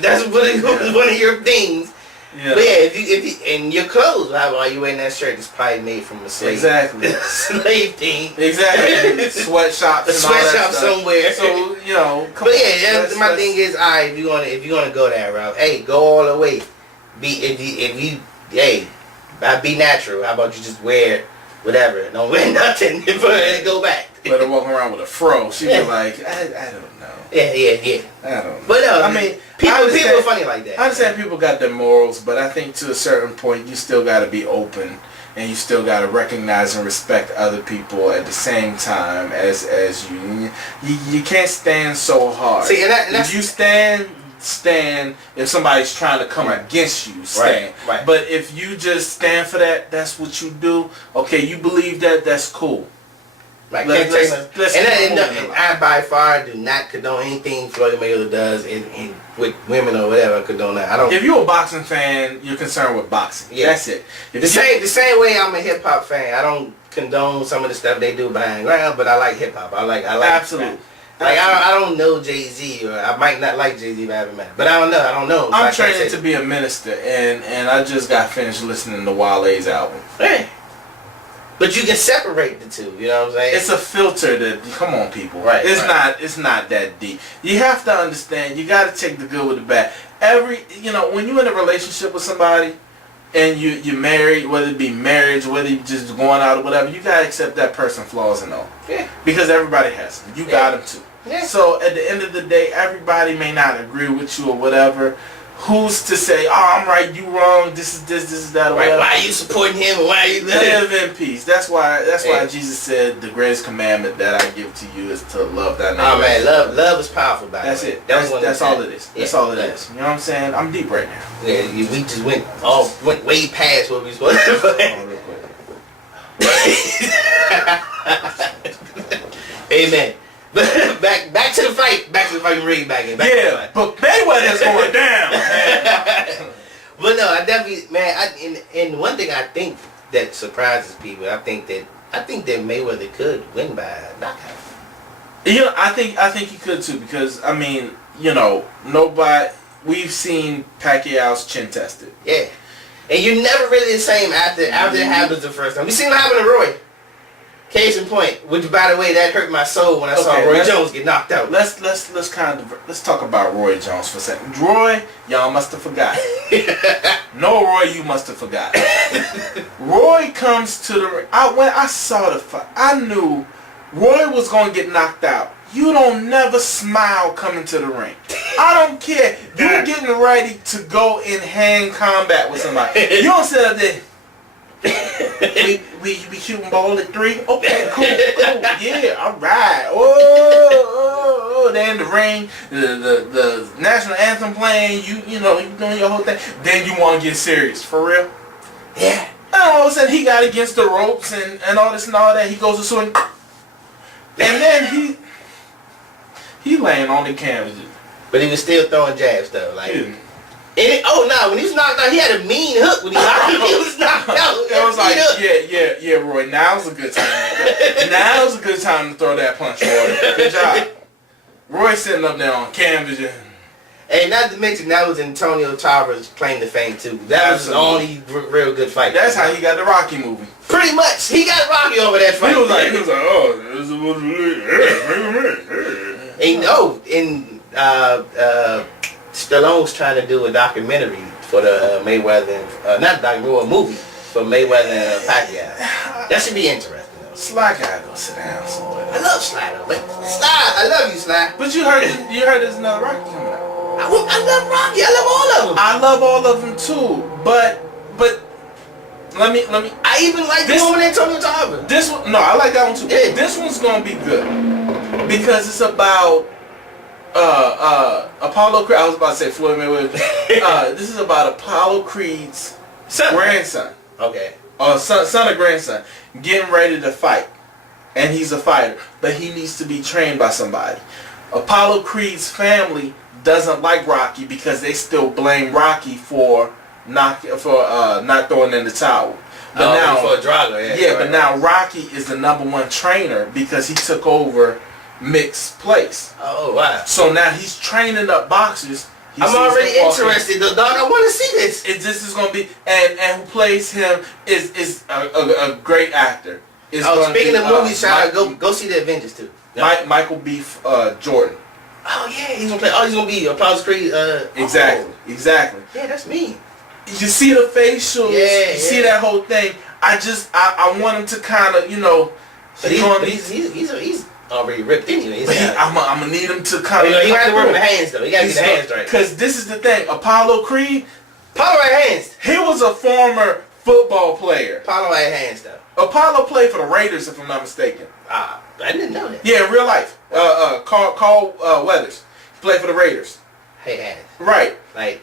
that's one of your things. Yeah. But yeah, if you and your clothes, why you wearing that shirt? It's probably made from a slave. Exactly. Slave thing. Exactly. Sweatshops. Sweatshop somewhere. So But yeah, my thing is, alright, if you gonna go that route, hey, go all the way. Be natural. How about you just wear whatever? Don't wear nothing and go back. Let her walk around with a fro. She be like, I don't know. Yeah. I don't know. But no, I mean, people are funny like that. I understand people got their morals, but I think to a certain point, you still got to be open, and you still got to recognize and respect other people at the same time as you. You can't stand so hard. See, and that's, if you stand if somebody's trying to come against you, stand. Right. But if you just stand for that's what you do. Okay, you believe that's cool. Like, and I by far do not condone anything Floyd Mayweather does in with women or whatever. Condone that. I don't. If you're a boxing fan, you're concerned with boxing. Yeah. That's it. The same way I'm a hip hop fan. I don't condone some of the stuff they do behind the ground, but I like hip hop. I like absolutely. Like I don't know Jay-Z, or I might not like Jay-Z if I haven't met him. But I don't know. I'm training to be a minister, and I just got finished listening to Wale's album. Hey. But you can separate the two, you know what I'm saying? It's a filter that, come on people. Right. It's not that deep. You have to understand, you gotta take the good with the bad. When you're in a relationship with somebody and you're married, whether it be marriage, whether you're just going out or whatever, you gotta accept that person's flaws and all. Yeah. Because everybody has them. You got them too. Yeah. So at the end of the day, everybody may not agree with you or whatever. Who's to say, I'm right, you wrong, this is that, or whatever. Why are you supporting him, and why are you live in peace? That's why Jesus said the greatest commandment that I give to you is to love thy neighbor. Oh man, love is powerful, by That's the way. it. That's all it is. That's all it is. You know what I'm saying? I'm deep right now. Yeah, we just went way past what we supposed to do. Amen. Back to the fight. Back to the fighting ring. But Mayweather's going down. Man. But no, I definitely, man. And one thing I think that surprises people, I think that Mayweather could win by knockout. I think he could too, because nobody. We've seen Pacquiao's chin tested. Yeah, and you're never really the same after it happens the first time. We seen what happened to Roy. Case in point, which by the way, that hurt my soul when I saw Roy Jones get knocked out. Let's talk about Roy Jones for a second. Roy, y'all must have forgot. No, Roy, you must have forgot. Roy comes to the ring. When I saw the fight, I knew Roy was gonna get knocked out. You don't never smile coming to the ring. I don't care. You're getting ready to go in hand combat with somebody. You don't sit up there. we shooting ball at 3. Okay, cool. Yeah, all right. Oh, they're in the ring. The national anthem playing. You doing your whole thing. Then you want to get serious for real? Yeah. And all of a sudden he got against the ropes and all this and all that. He goes to swing, and then he laying on the canvas. But he was still throwing jabs though, like. Yeah. When he was knocked out, he had a mean hook when he was knocked out. It was like, yeah, Roy, now's a good time. Now's a good time to throw that punch, Roy. Good job. Roy sitting up there on canvas. Hey, not to mention, that was Antonio Tarver's claim to fame, too. That was the only real good fight. That's how he got the Rocky movie. Pretty much. He got Rocky over that fight. He was like, oh, this was Stallone's trying to do a documentary for the Mayweather, not documentary, a movie for Mayweather and Pacquiao. That should be interesting. Sly gotta go sit down somewhere. I love Sly though. Sly, I love you, Sly. But you heard there's another Rocky coming out. I love Rocky. I love all of them. I love all of them too. But let me. I even like this one with Antonio Tarver. This one, no, I like that one too. Yeah. This one's gonna be good because it's about Apollo Creed. I was about to say Floyd Mayweather. This is about Apollo Creed's grandson. Okay. Son or grandson getting ready to fight, and he's a fighter, but he needs to be trained by somebody. Apollo Creed's family doesn't like Rocky because they still blame Rocky for not throwing in the towel. But now, for Drago, but now Rocky is the #1 trainer because he took over Mick's place. Oh wow! So now he's training up boxers. I'm already interested, though, dog. I want to see this. This is gonna be, and who plays him is a great actor. Speaking of movies, go see the Avengers too. Michael B. Jordan. Oh yeah, he's gonna play. Oh, he's gonna be Apollo Creed. Exactly. Yeah, that's me. You see the facials. Yeah, you see that whole thing. I want him to kind of, But he's already ripped anyway. I'm gonna need him to kind of. He got to work with the hands though. He got to get the hands right. Because this is the thing. Apollo Creed. Apollo had hands. He was a former football player. Apollo had hands though. Apollo played for the Raiders, if I'm not mistaken. I didn't know that. Yeah, in real life. Carl Weathers. He played for the Raiders. Hey, hands. Right. Like,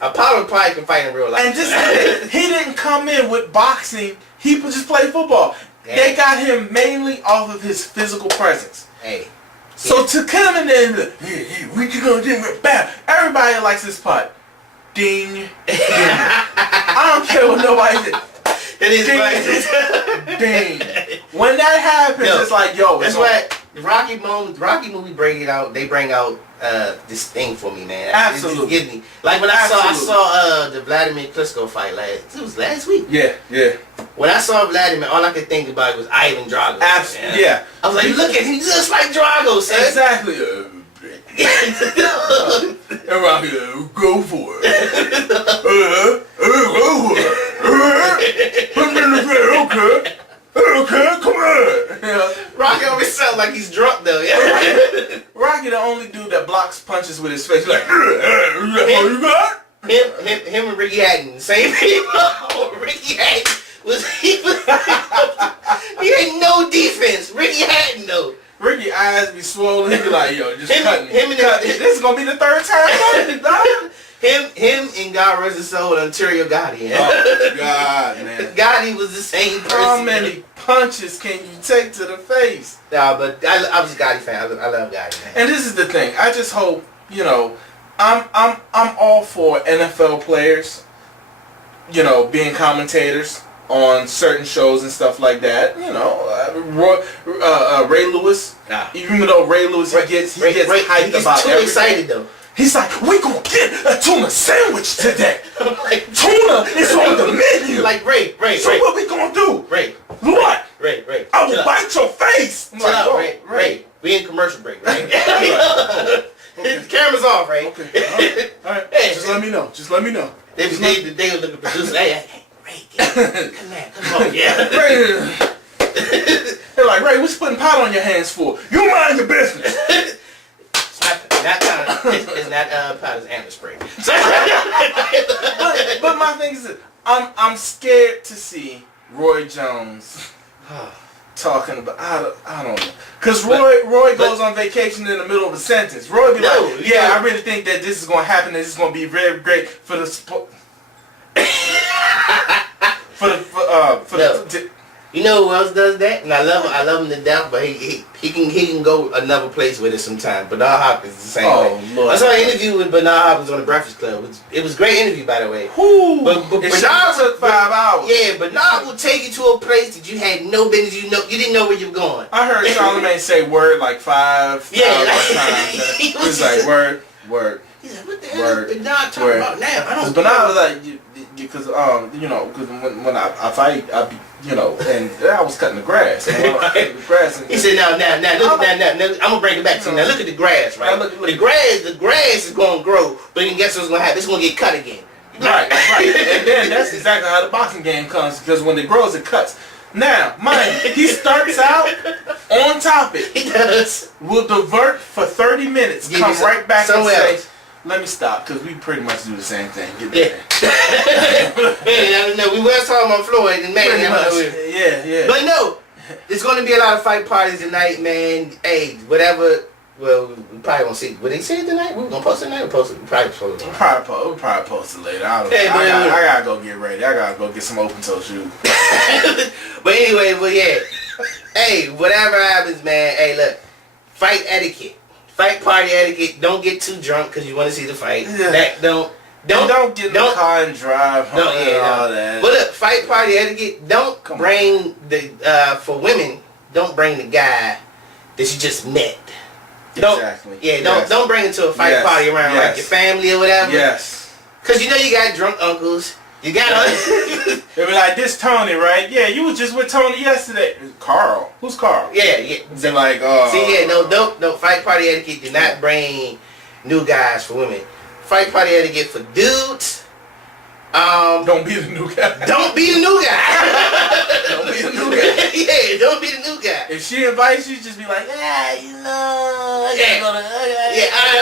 Apollo probably can fight in real life. And just he didn't come in with boxing. He just played football. Dang. They got him mainly off of his physical presence. Hey. So to come in there and be like, hey, what you gonna do with bam? Everybody likes this part. Ding. Ding. I don't care what nobody did. It is ding. When that happens, it's like, yo. That's what the Rocky movie bring out. They bring out this thing for me, man. Absolutely. It gives me, like when I saw the Vladimir Klitschko fight last week. Yeah. When I saw Vladimir, all I could think about was Ivan Drago. Absolutely. Yeah. I was like, look at him, he looks like Drago, son. Exactly. And Rocky, go for it. Go for it. Put me in the bed, okay, come on. Rocky always sounds like he's drunk though. Rocky the only dude that blocks punches with his face. Like, you got? Him and Ricky Hatton, same people. Ricky Hatton he had no defense. Ricky Hatton though. Ricky eyes be swollen. He be like, yo, just cutting. This is gonna be the third time. Him and God rest his soul, Ontario Gotti. Oh God, man. Gotti was the same person. How many punches can you take to the face? Nah, but I was a Gotti fan. I love Gotti, man. And this is the thing. I just hope, I'm all for NFL players, being commentators on certain shows and stuff like that. Ray Lewis. Even though Ray Lewis gets hyped about everything. He's too excited though. He's like, we gonna get a tuna sandwich today. Tuna is on the menu. Like Ray. So what we gonna do? Ray. What? Ray. I will bite your face. I'm like, Ray. We in commercial break, right? The camera's off, Ray. Okay. All right. Hey, just let me know. They was looking at the producer. Hey, Ray, come on, yeah. Ray. They're like, Ray, what's putting pot on your hands for? You mind your business. It's not pot, it's antler spray. but my thing is, I'm scared to see Roy Jones talking about, I don't know. Because Roy goes on vacation in the middle of a sentence. Roy be like, yeah, I really think that this is going to happen and this is going to be very great for the sport. You know who else does that? And I love him to death, but he can go another place with it sometimes. Bernard Hopkins is the same way. Lord. I saw an interview with Bernard Hopkins on the Breakfast Club. It was a great interview, by the way. But Bernard took 5 hours. Yeah, Bernard will take you to a place that you had no business. You didn't know where you were going. I heard Charlamagne say word like 5 times. He was like word. He's like, what the hell is Bernard talking about now? Because Bernard was like, because when I fight, and I was cutting the grass. He said, now, look, I'm gonna bring it back to you. Now, look at the grass, right? The grass is gonna grow, but then guess what's gonna happen? It's gonna get cut again. Right. And then that's exactly how the boxing game comes, because when it grows, it cuts. Now, mind, he starts out on topic. He does. Will divert for 30 minutes, Give come you right back and somewhere say, else. let me stop, because we pretty much do the same thing. Get Yeah. Man, no, we were talking about Floyd and man. Pretty much. Yeah. But no, there's going to be a lot of fight parties tonight, man. Hey, whatever. Well, we probably won't see. Would they say it tonight? We gonna post it tonight or post it? We probably post it. We'll probably post it later. I Hey, gotta go get ready. I gotta go get some open toe shoes. But anyway, well, yeah. Hey, whatever happens, man. Hey, look. Fight etiquette. Fight party etiquette. Don't get too drunk because you want to see the fight. Yeah. Don't get in the car and drive home and all that. But look, fight party etiquette. Don't bring the for women. Don't bring the guy that you just met. Exactly. Don't bring it to a fight party around like your family or whatever. Yes. Cause you know you got drunk uncles. You got They be like, this Tony, right? Yeah, you was just with Tony yesterday. Carl. Who's Carl? Yeah. They're like, oh. See, no fight party etiquette. Do not bring new guys for women. Fight party etiquette for dudes. Don't be the new guy. Don't be the new guy. Don't be the new guy. Yeah, don't be the new guy. If she invites you, just be like, I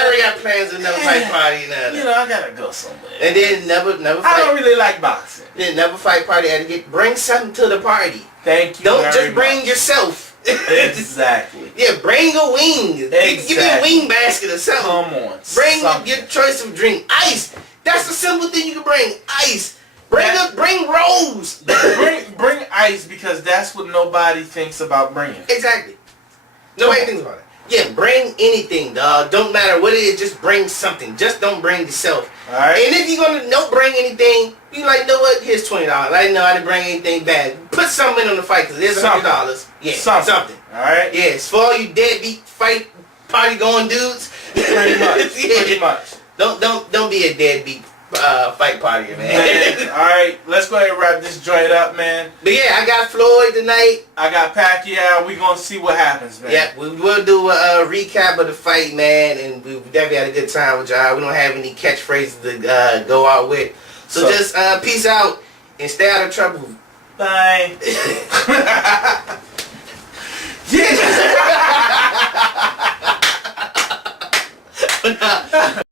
already got plans with another fight party and I gotta go somewhere. And then never fight. I don't really like boxing. Then never fight party etiquette. Bring something to the party. Thank you. Don't very just bring much. yourself. Exactly. Yeah, bring a wing. Exactly. Give me a wing basket or something. Come on. Bring something. your choice of drink. Ice. That's a simple thing you can bring. Ice. Bring Rose. bring ice, because that's what nobody thinks about bringing. Exactly. Nobody thinks about it. Yeah, bring anything, dog. Don't matter what it is. Just bring something. Just don't bring yourself. All right. And if you're gonna don't bring anything, you like, know what? Here's $20. I know I didn't bring anything bad. Put something in on the fight, because there's $100. Yeah, something. All right. Yeah, it's for all you deadbeat fight party going dudes. Pretty much. Pretty much. Don't be a deadbeat fight partier, man. Alright, let's go ahead and wrap this joint up, man. But yeah, I got Floyd tonight. I got Pacquiao. We gonna see what happens, man. Yeah, we will do a recap of the fight, man, and we definitely had a good time with y'all. We don't have any catchphrases to go out with. So just peace out and stay out of trouble. Bye. Yeah.